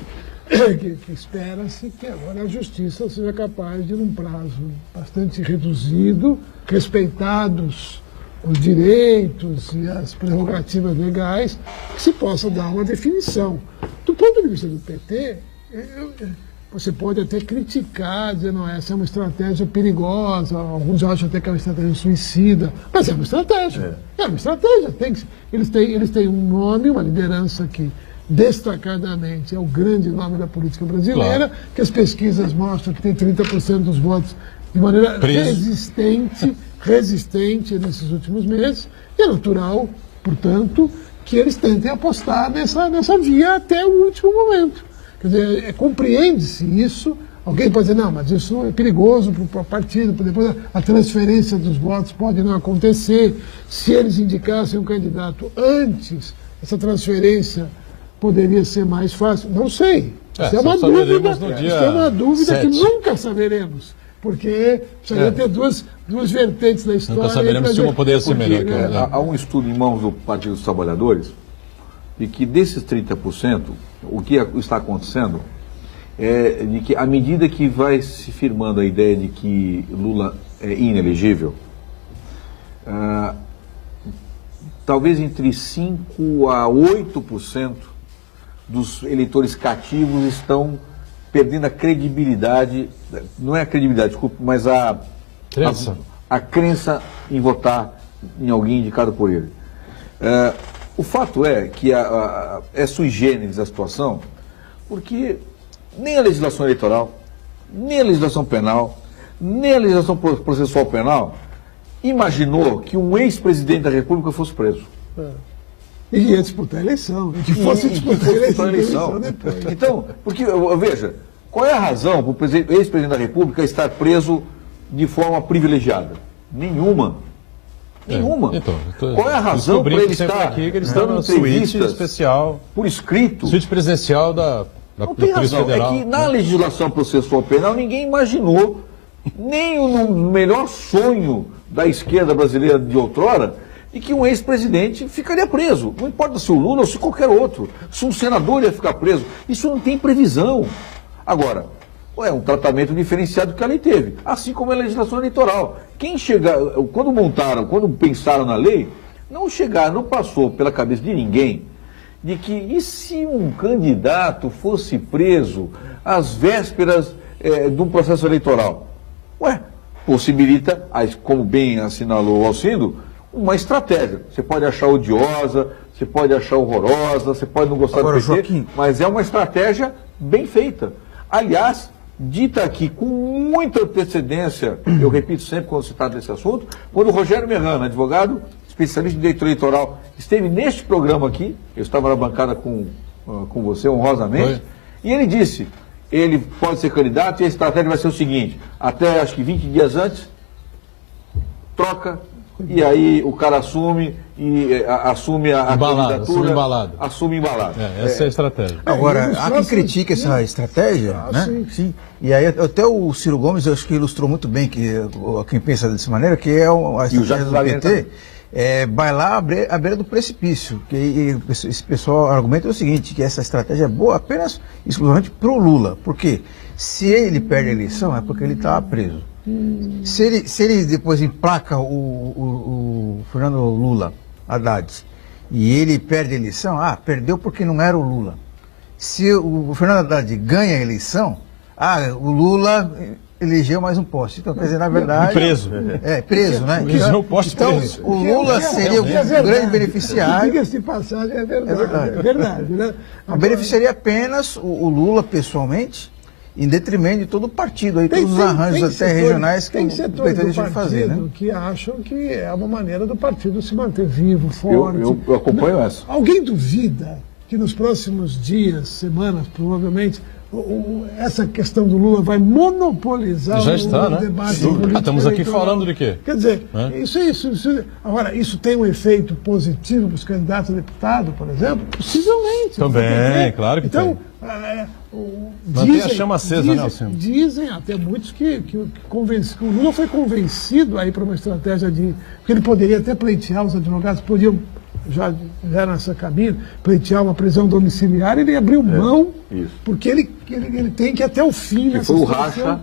Que espera-se que agora a justiça seja capaz de, num prazo bastante reduzido, respeitados os direitos e as prerrogativas legais, que se possa dar uma definição. Do ponto de vista do PT, você pode até criticar, dizer, não, essa é uma estratégia perigosa, alguns acham até que é uma estratégia suicida, mas é uma estratégia. É uma estratégia. Eles têm um nome, uma liderança que, destacadamente, é o grande nome da política brasileira, claro, que as pesquisas mostram que tem 30% dos votos de maneira resistente nesses últimos meses, e é natural, portanto, que eles tentem apostar nessa via até o último momento. Quer dizer, compreende-se isso. Alguém pode dizer, não, mas isso é perigoso para o partido, depois a transferência dos votos pode não acontecer. Se eles indicassem um candidato antes, essa transferência poderia ser mais fácil. Não sei. Isso é uma dúvida que nunca saberemos. Porque precisaria ter duas vertentes da história. Nunca saberemos se uma poderia ser melhor que a outra. Há um estudo em mãos do Partido dos Trabalhadores de que desses 30%, o que está acontecendo é de que, à medida que vai se firmando a ideia de que Lula é inelegível, talvez entre 5% a 8% dos eleitores cativos estão perdendo a credibilidade, não é a credibilidade, desculpe, mas a crença em votar em alguém indicado por ele. O fato é que é sui generis a situação, porque nem a legislação eleitoral, nem a legislação penal, nem a legislação processual penal imaginou que um ex-presidente da República fosse preso. E ia disputar a eleição. E que fosse disputar a eleição depois. Então, porque, veja, qual é a razão para o ex-presidente da República estar preso de forma privilegiada? Nenhuma. Então, qual é a razão para ele estar aqui que eles dando suíte especial por escrito? Suíte presidencial da Polícia Federal. É que na legislação processual penal ninguém imaginou, nem no melhor sonho da esquerda brasileira de outrora, de que um ex-presidente ficaria preso. Não importa se o Lula ou se qualquer outro. Se um senador ia ficar preso. Isso não tem previsão. Agora, é um tratamento diferenciado que a lei teve, assim como a legislação eleitoral. Quando pensaram na lei, não passou pela cabeça de ninguém de que, e se um candidato fosse preso às vésperas de um processo eleitoral? Possibilita, como bem assinalou o Alcindo, uma estratégia. Você pode achar odiosa, você pode achar horrorosa, você pode não gostar do PT, Joaquim, mas é uma estratégia bem feita. Aliás, dita aqui com muita antecedência, eu repito sempre quando se trata desse assunto, quando o Rogério Merano, advogado, especialista em direito eleitoral, esteve neste programa aqui, eu estava na bancada com você, honrosamente, e ele disse, ele pode ser candidato e a estratégia vai ser o seguinte, até acho que 20 dias antes, troca, e aí o cara assume a candidatura, assume embalado. Essa é a estratégia. Agora, há quem critique essa estratégia, né? Sim. E aí até o Ciro Gomes, eu acho que ilustrou muito bem quem pensa dessa maneira, que é a estratégia do PT, vai lá à beira do precipício. Que esse pessoal argumenta o seguinte, que essa estratégia é boa apenas, exclusivamente para o Lula. Porque se ele perde a eleição, é porque ele está preso. Se ele depois emplaca o Fernando Lula Haddad e ele perde a eleição, perdeu porque não era o Lula. Se o Fernando Haddad ganha a eleição, o Lula elegeu mais um poste. Então, quer dizer, na verdade... Preso. Preso, né? Elegeu o poste preso. O Lula seria o grande beneficiário. Diga-se de passagem, é verdade, né? Beneficiaria apenas o Lula pessoalmente em detrimento de todo o partido, aí, todos os arranjos até setores- regionais que tem o setores PT do deixa de fazer, né? partido que acham que é uma maneira do partido se manter vivo, forte. Eu acompanho essa. Alguém duvida que nos próximos dias, semanas, provavelmente, essa questão do Lula vai monopolizar Já está, o né? debate Sim. político Estamos aqui eleitoral? falando de quê? Quer dizer, Né? agora, isso tem um efeito positivo para os candidatos a deputado, por exemplo? Possivelmente. Também, claro que então, Mantém a chama acesa, né, Alcino? Dizem até muitos que o Lula foi convencido aí para uma estratégia de... Porque ele poderia até pleitear, os advogados podiam, já nessa caminho, pleitear uma prisão domiciliar, ele abriu mão, isso. porque ele tem que ir até o fim nessa foi o situação,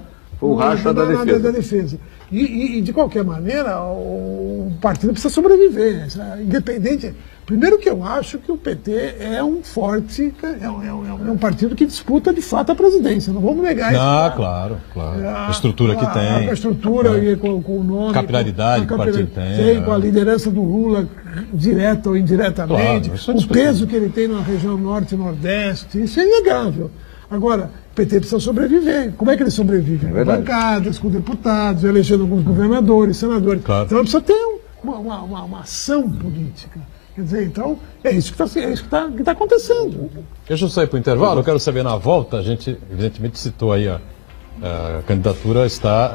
racha da defesa. E, de qualquer maneira, o partido precisa sobreviver. Independente. Primeiro que eu acho que o PT é um forte, é um partido que disputa de fato a presidência. Não vamos negar isso. Claro. A estrutura que tem. A estrutura e com o nome. Capilaridade que o partido tem. Com a liderança do Lula, direta ou indiretamente. Claro, isso é o discutível. peso que ele tem na região norte e nordeste. Isso é inegável. Agora, o PT precisa sobreviver. Como é que ele sobrevive? Bancadas, com deputados, elegendo alguns governadores, senadores. Claro. Então precisa ter uma ação política. Quer dizer, então, é isso que está acontecendo. Deixa eu sair para o intervalo, eu quero saber na volta, a gente evidentemente citou aí a candidatura está,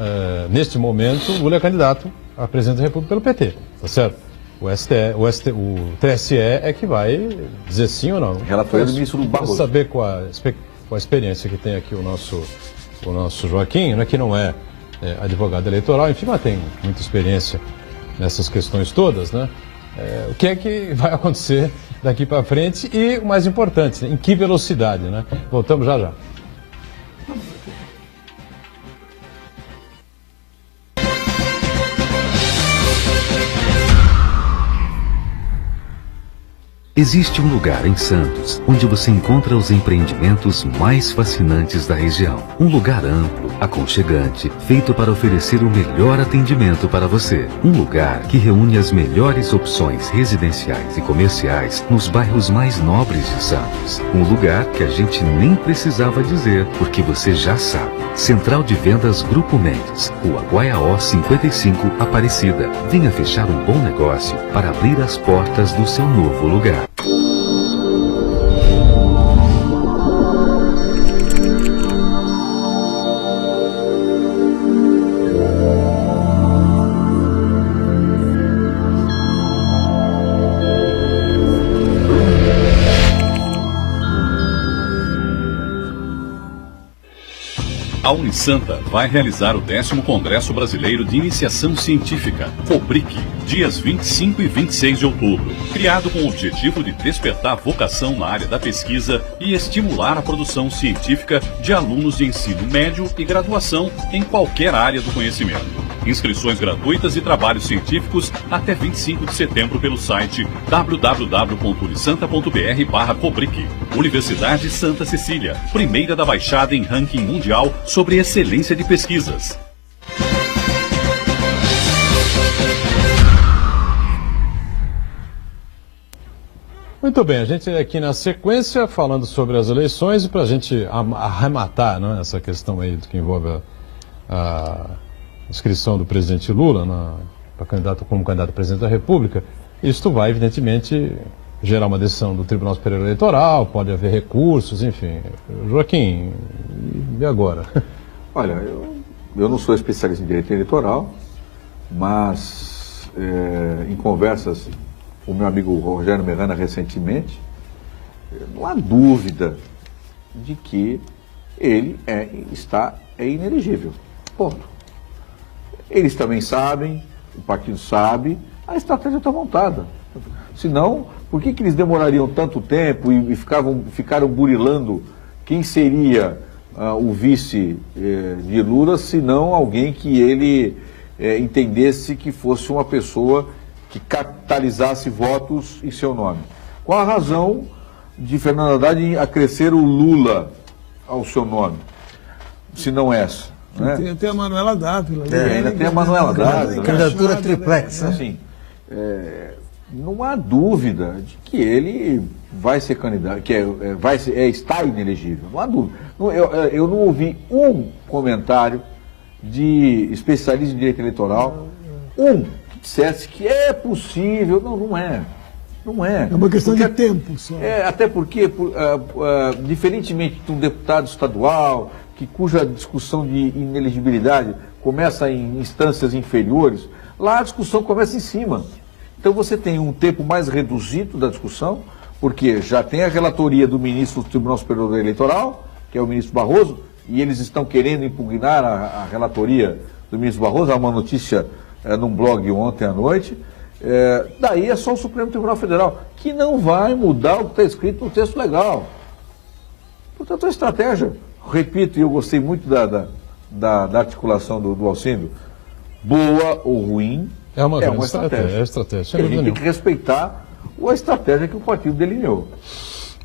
neste momento, o Lula é candidato a presidente da República pelo PT, tá certo? O TSE é que vai dizer sim ou não. Relatoria do ministro Barroso. Quero saber com a experiência que tem aqui o nosso Joaquim, né, que não é advogado eleitoral, enfim, mas tem muita experiência nessas questões todas, né? O que é que vai acontecer daqui para frente e, o mais importante, em que velocidade, né? Voltamos já. Existe um lugar em Santos onde você encontra os empreendimentos mais fascinantes da região. Um lugar amplo, aconchegante, feito para oferecer o melhor atendimento para você. Um lugar que reúne as melhores opções residenciais e comerciais nos bairros mais nobres de Santos. Um lugar que a gente nem precisava dizer, porque você já sabe. Central de Vendas Grupo Mendes, Rua Guaiaó 55, Aparecida. Venha fechar um bom negócio para abrir as portas do seu novo lugar. A Unisanta vai realizar o 10º Congresso Brasileiro de Iniciação Científica, COBRIC, dias 25 e 26 de outubro. Criado com o objetivo de despertar vocação na área da pesquisa e estimular a produção científica de alunos de ensino médio e graduação em qualquer área do conhecimento. Inscrições gratuitas e trabalhos científicos até 25 de setembro pelo site www.unisanta.br/cobric. Universidade Santa Cecília, primeira da Baixada em ranking mundial sobre excelência de pesquisas. Muito bem, a gente aqui na sequência falando sobre as eleições e para a gente arrematar, né, essa questão aí que envolve a inscrição do presidente Lula como candidato a presidente da República. Isto vai, evidentemente, gerar uma decisão do Tribunal Superior Eleitoral, pode haver recursos, enfim. Joaquim, e agora? Olha, eu não sou especialista em direito eleitoral, mas em conversas com o meu amigo Rogério Merana recentemente, não há dúvida de que ele está inelegível. Ponto. Eles também sabem, o partido sabe, a estratégia está montada. Senão, por que eles demorariam tanto tempo e ficaram burilando quem seria o vice de Lula, se não alguém que ele entendesse que fosse uma pessoa que capitalizasse votos em seu nome? Qual a razão de Fernando Haddad acrescer o Lula ao seu nome, se não essa? Né? Tem a Manuela Dávila. Ainda tem a Manuela Dávila. Candidatura triplex, né? Assim, não há dúvida de que ele vai ser candidato, que está inelegível. Não há dúvida. Eu não ouvi um comentário de especialista em direito eleitoral, que dissesse que é possível. Não, não é. Não é. É uma questão de tempo só. Até porque, diferentemente de um deputado estadual, cuja discussão de inelegibilidade começa em instâncias inferiores, lá a discussão começa em cima. Então você tem um tempo mais reduzido da discussão, porque já tem a relatoria do ministro do Tribunal Superior Eleitoral, que é o ministro Barroso, e eles estão querendo impugnar a relatoria do ministro Barroso. Há uma notícia num blog ontem à noite. Daí é só o Supremo Tribunal Federal, que não vai mudar o que está escrito no texto legal. Portanto, a estratégia, repito, e eu gostei muito da articulação do Alcindo, boa ou ruim, É uma grande estratégia. estratégia. E a gente tem que respeitar a estratégia que o partido delineou.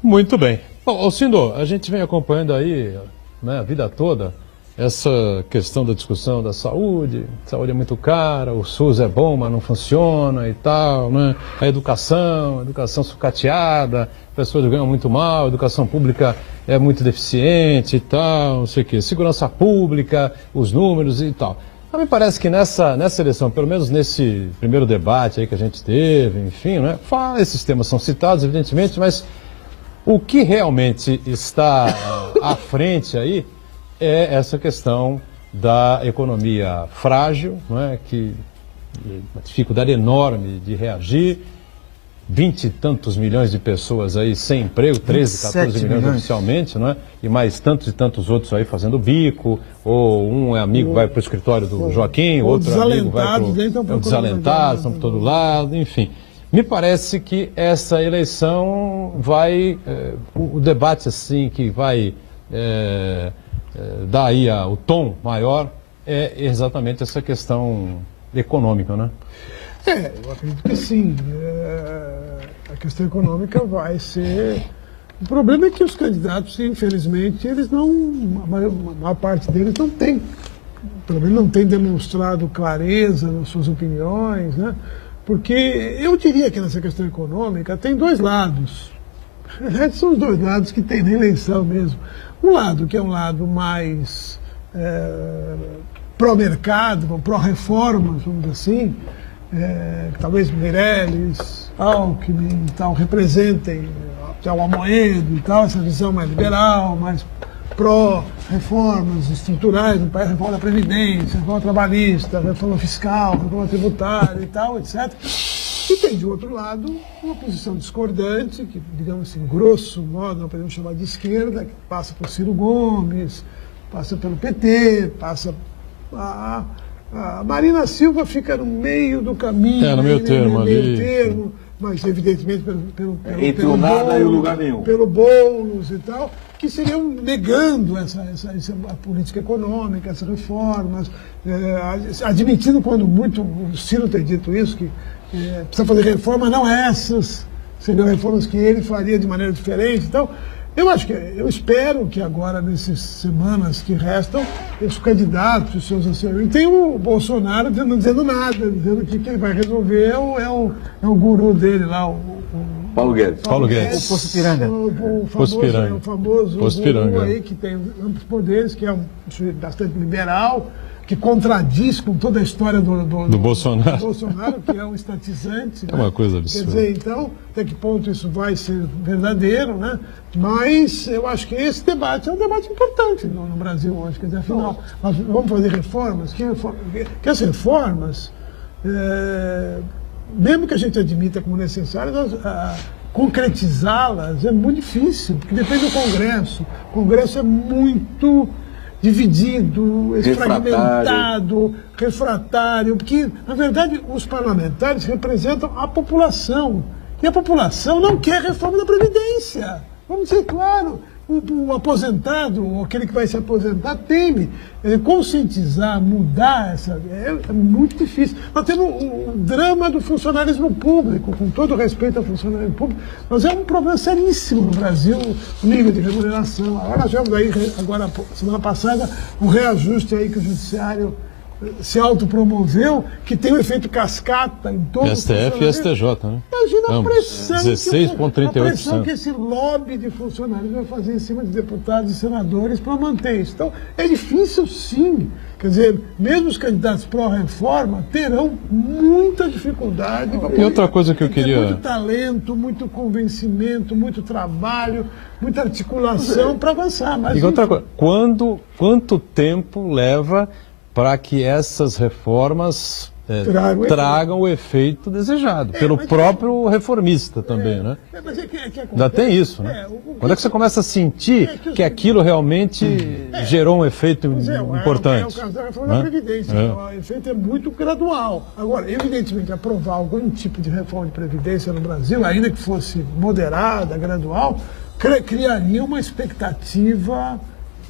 Muito bem. Bom, Alcindo, a gente vem acompanhando aí, né, a vida toda, essa questão da discussão da saúde. Saúde é muito cara, o SUS é bom, mas não funciona e tal, né? A educação sucateada, pessoas ganham muito mal, a educação pública é muito deficiente e tal, não sei o quê. Segurança pública, os números e tal. Mas me parece que nessa eleição, pelo menos nesse primeiro debate aí que a gente teve, enfim, né? Esses temas são citados, evidentemente, mas o que realmente está à frente aí é essa questão da economia frágil, não é? Que uma dificuldade enorme de reagir, 20 e tantos milhões de pessoas aí sem emprego, 13, 14 milhões oficialmente, não é? E mais tantos e tantos outros aí fazendo bico, ou um amigo vai para o escritório do Joaquim, outro amigo vai para o desalentado, estão por todo lado, enfim. Me parece que essa eleição vai, o debate assim que vai dar aí o tom maior é exatamente essa questão econômica, né? Eu acredito que sim. A questão econômica vai ser... O problema é que os candidatos, infelizmente, eles não... A maior parte deles não tem, pelo menos não tem demonstrado clareza nas suas opiniões, né? Porque eu diria que nessa questão econômica tem dois lados. São os dois lados que tem na eleição mesmo. Um lado que é um lado mais pró-mercado, pró-reformas, vamos dizer assim, talvez Meirelles, Alckmin e tal, representem até o Amoedo e tal, essa visão mais liberal, mais pró-reformas estruturais no país, reforma da Previdência, reforma trabalhista, reforma fiscal, reforma tributária e tal, etc. E tem, de outro lado, uma posição discordante, que, digamos assim, grosso modo, não podemos chamar de esquerda, que passa por Ciro Gomes, passa pelo PT, passa... A Marina Silva fica no meio do caminho, no meio termo ali, mas evidentemente entre o nada e o lugar nenhum. Pelo Boulos e tal, que seriam negando essa política econômica, essas reformas, admitindo quando muito, o Ciro tem dito isso, que precisa fazer reformas, não essas, seriam reformas que ele faria de maneira diferente. Então, eu espero que agora, nessas semanas que restam, os candidatos, os seus anciões, tem o Bolsonaro não dizendo nada, dizendo que quem vai resolver é o guru dele lá, Paulo Guedes. O Poço Piranga. O famoso guru aí que tem amplos poderes, que é um sujeito bastante liberal, que contradiz com toda a história do Bolsonaro. Que é um estatizante. É uma coisa absurda. Quer dizer, então, até que ponto isso vai ser verdadeiro, né? Mas eu acho que esse debate é um debate importante no Brasil hoje. Quer dizer, afinal, nós vamos fazer reformas. Que as reformas, mesmo que a gente admita como necessárias, concretizá-las é muito difícil, porque depende do Congresso. O Congresso é muito dividido, fragmentado, refratário, porque, na verdade, os parlamentares representam a população. E a população não quer reforma da Previdência. Vamos ser claros. O aposentado, ou aquele que vai se aposentar, teme. Conscientizar, mudar, é muito difícil. Nós temos o drama do funcionalismo público, com todo respeito ao funcionalismo público, mas é um problema seríssimo no Brasil, o nível de remuneração. Agora nós tivemos aí, semana passada, um reajuste aí que o Judiciário se autopromoveu, que tem um efeito cascata em todo o STF e STJ, né? Imagina a Não, pressão, 16,38%. que esse lobby de funcionários vai fazer em cima de deputados e senadores para manter isso. Então, é difícil sim. Quer dizer, mesmo os candidatos pró-reforma terão muita dificuldade. E outra coisa que eu Tem ter queria... muito talento, muito convencimento, muito trabalho, muita articulação para avançar. Mas, E outra coisa, quanto tempo leva para que essas reformas tragam o efeito desejado, pelo mas- próprio reformista também, né? mas é que Ainda tem isso, né? Quando é que você começa a sentir que aquilo realmente gerou um efeito importante? É o caso da reforma né? da Previdência. O efeito é muito gradual. Agora, evidentemente, aprovar algum tipo de reforma de Previdência no Brasil, ainda que fosse moderada, gradual, criaria uma expectativa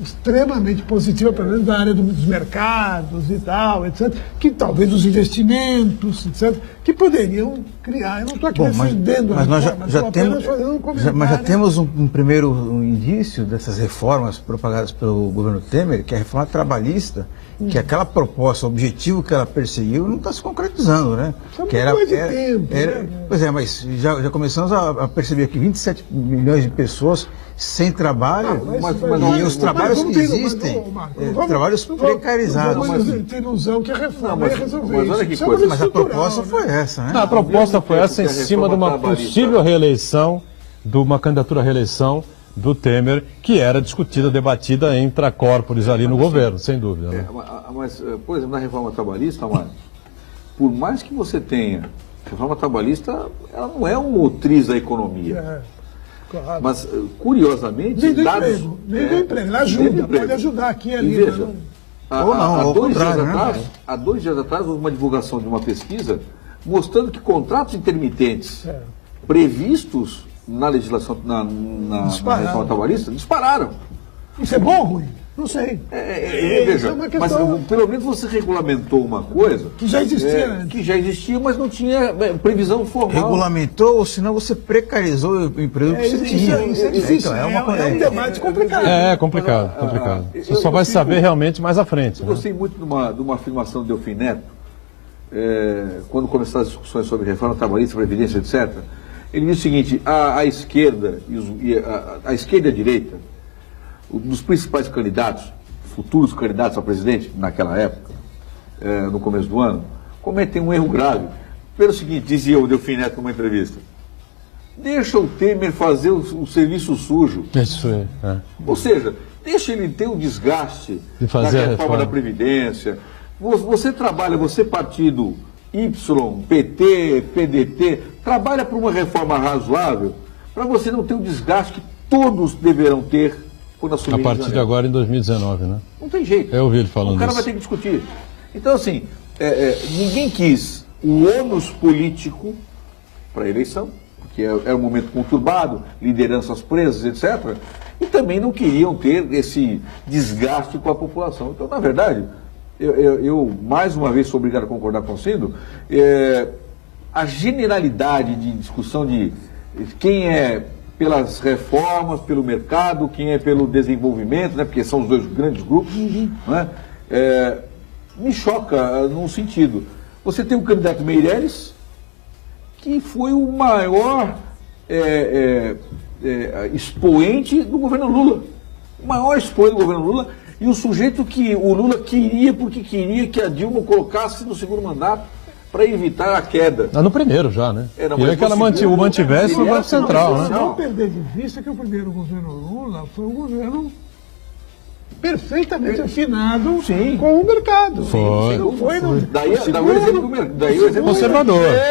extremamente positiva, pelo menos na área dos mercados e tal, etc., que talvez os investimentos, etc., que poderiam criar. Eu não estou aqui defendendo mas nós reforma, já estou apenas temos, fazendo um comentário. mas já temos um primeiro indício dessas reformas propagadas pelo governo Temer, que é a reforma trabalhista, que aquela proposta, o objetivo que ela perseguiu, não está se concretizando, né? Isso é Que muito mais de tempo, né? Pois é, mas já começamos a perceber que 27 milhões de pessoas sem trabalho, e os trabalhos que existem, trabalhos precarizados. Vamos ter ilusão que a reforma ia resolver mas olha isso. que Isso é uma coisa, Mas a estrutural, proposta né? foi essa, né? Não, a proposta foi mesmo essa em tempo que a cima de uma reforma trabalhista- possível reeleição, de uma candidatura à reeleição do Temer, que era discutida, debatida entre a corporis ali no governo, sem dúvida. Né? Mas, por exemplo, na reforma trabalhista, Mário, por mais que você tenha, a reforma trabalhista, ela não é um motriz da economia. Claro. Mas, curiosamente, Nem do dados... emprego, nem do emprego. Ela nem do ajuda, emprego. pode ajudar aqui e E ali. veja, né? Ou não, ao contrário, né? há 2 dias atrás, houve uma divulgação de uma pesquisa mostrando que contratos intermitentes previstos na legislação, na reforma trabalhista, dispararam. Isso é bom ou ruim? Não sei. Veja, Isso é uma mas questão pelo menos você regulamentou uma coisa que já existia antes. que já existia, mas não tinha previsão formal. Regulamentou, ou senão você precarizou o emprego que você tinha. Isso é difícil. Então, É um debate complicado. É complicado, complicado. Você só vai saber realmente mais à frente. Eu né? gostei muito de uma afirmação do Delfim Neto, quando começaram as discussões sobre reforma trabalhista, previdência, etc. Ele disse o seguinte: a esquerda a esquerda e a direita, dos principais candidatos, futuros candidatos a presidente naquela época, no começo do ano, cometem um erro grave. Pelo seguinte, dizia o Delfim Neto numa entrevista: deixa o Temer fazer o serviço sujo. Isso é. Ou seja, deixa ele ter o desgaste De fazer da a reforma da Previdência. Você trabalha, você partido Y, PT, PDT, trabalha por uma reforma razoável para você não ter o desgaste que todos deverão ter quando assumir A partir de agora, em 2019, né? Não tem jeito. Eu ouvi ele falando O cara isso. vai ter que discutir. Então, assim, ninguém quis o ônus político para a eleição, porque era um momento conturbado, lideranças presas, etc. E também não queriam ter esse desgaste com a população. Então, na verdade, eu mais uma vez sou obrigado a concordar com o Cindo, a generalidade de discussão de quem é pelas reformas, pelo mercado, quem é pelo desenvolvimento, né, porque são os 2 grandes grupos, né, me choca num sentido. Você tem o candidato Meirelles, que foi o maior expoente do governo Lula. O maior expoente do governo Lula e o sujeito que o Lula queria, porque queria que a Dilma colocasse no segundo mandato para evitar a queda. No primeiro já, né? Não, Queria mas que ela o mantivesse no Banco Central, né? Não perder de vista que o primeiro governo Lula foi um governo perfeitamente afinado com o mercado. Foi. Não foi, não. Daí o exemplo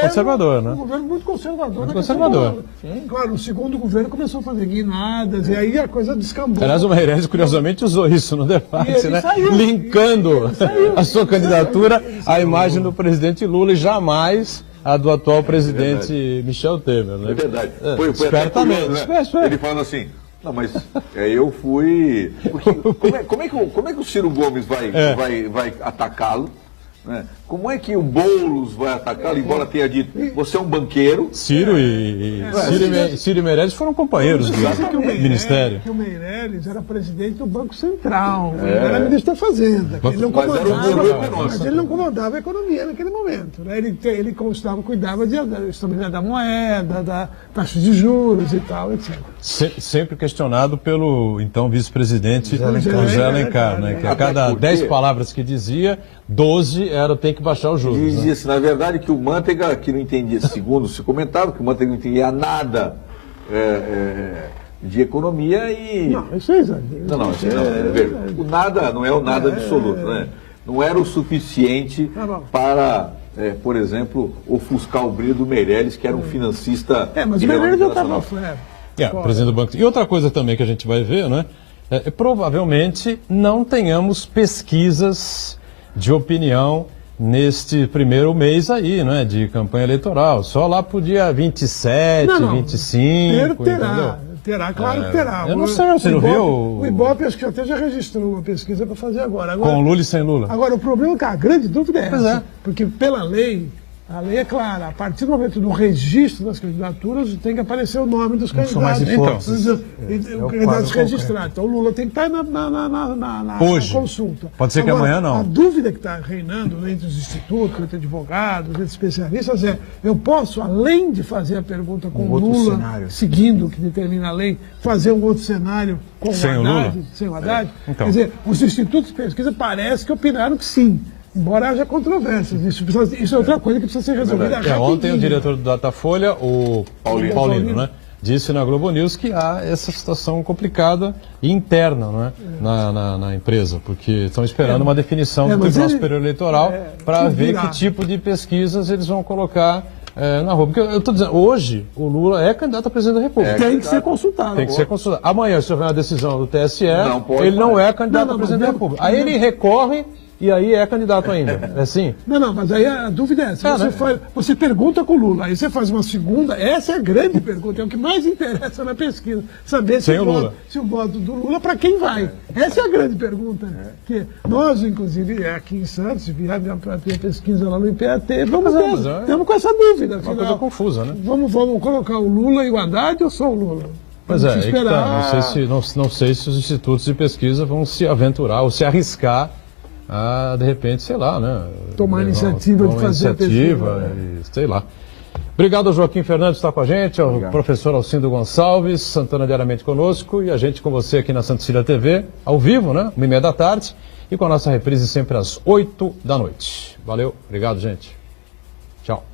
Conservador, né? Um governo muito conservador. Muito conservador. Claro, o segundo governo começou a fazer guinadas e aí a coisa descambou. Aliás, o Meirelles, curiosamente, usou isso no E debate, ele né? saiu. Linkando Ele saiu. a sua candidatura à imagem do presidente Lula e jamais a do atual presidente Michel Temer, né? É verdade. Foi até espertamente. curioso, né? Ele falando assim: não, mas eu fui. Porque como é que o Ciro Gomes vai atacá-lo Né? Como é que o Boulos vai atacá-lo, embora tenha dito, você é um banqueiro? Ciro e Meirelles foram companheiros do Ministério. Que o Meirelles era presidente do Banco Central, ele era ministro da Fazenda. Mas ele não comandava a economia naquele momento. Né? Ele cuidava de estabilidade da moeda, da taxa de juros e tal, etc. Sempre questionado pelo então vice-presidente José Alencar, né? Que a cada 10 palavras que dizia, 12 era tem que baixar os juros. Dizia-se, na verdade, que o Manteiga, que não entendia, segundo se comentava, que o Manteiga não entendia nada de economia e... Não, isso é exagero. O nada não é o nada absoluto, né? Não era o suficiente para, por exemplo, ofuscar o brilho do Meirelles, que era um financista... mas o Meirelles já estava fora. Presidente do banco. E outra coisa também que a gente vai ver, né? Provavelmente não tenhamos pesquisas de opinião neste primeiro mês aí, né, de campanha eleitoral. Só lá pro dia 27, 25, Terá, claro que terá. Eu não sei, você não viu? O Ibope acho que até já registrou uma pesquisa para fazer agora. Com Lula e sem Lula. Agora, o problema é que a grande dúvida é essa. Porque pela lei, a lei é clara, a partir do momento do registro das candidaturas tem que aparecer o nome dos candidatos. São mais hipóteses. Candidatos registrados. Então o Lula tem que estar na consulta. Pode ser que amanhã não. A dúvida que está reinando entre os institutos, entre advogados, entre especialistas é, eu posso, além de fazer a pergunta com o Lula, seguindo o que determina a lei, fazer um outro cenário com o Haddad, sem o Haddad? Então. Quer dizer, os institutos de pesquisa parece que opinaram que sim. Embora haja controvérsias, isso é outra coisa que precisa ser resolvida rapidinho. Ontem o diretor do Datafolha, o Paulino, né, disse na Globo News que há essa situação complicada e interna, né, na empresa, porque estão esperando uma definição do Tribunal Superior Eleitoral para ver que tipo de pesquisas eles vão colocar na rua. Porque eu estou dizendo, hoje o Lula é candidato a presidente da República. Tem que ser consultado. Tem que ser consultado. Amanhã, se houver uma decisão do TSE, ele não é candidato a presidente da República. Aí ele recorre e aí é candidato ainda. É assim? Não, mas aí a dúvida é essa. Você pergunta com o Lula, aí você faz uma segunda, essa é a grande pergunta, é o que mais interessa na pesquisa. Saber se o voto do Lula para quem vai. Essa é a grande pergunta. Que nós, inclusive, aqui em Santos, para ter pesquisa lá no IPAT, estamos com essa dúvida. Uma coisa confusa, né? Vamos colocar o Lula e o Haddad ou só o Lula? Pois é, que tá. Não sei se os institutos de pesquisa vão se aventurar ou se arriscar a, de repente, sei lá, né? Tomar a iniciativa de fazer a pesquisa. Sei lá. Obrigado ao Joaquim Fernandes por estar com a gente, ao professor Alcindo Gonçalves, Santana diariamente conosco e a gente com você aqui na Santa Cecília TV, ao vivo, né? 1h30 da tarde e com a nossa reprise sempre às 8 da noite. Valeu, obrigado, gente. Tchau.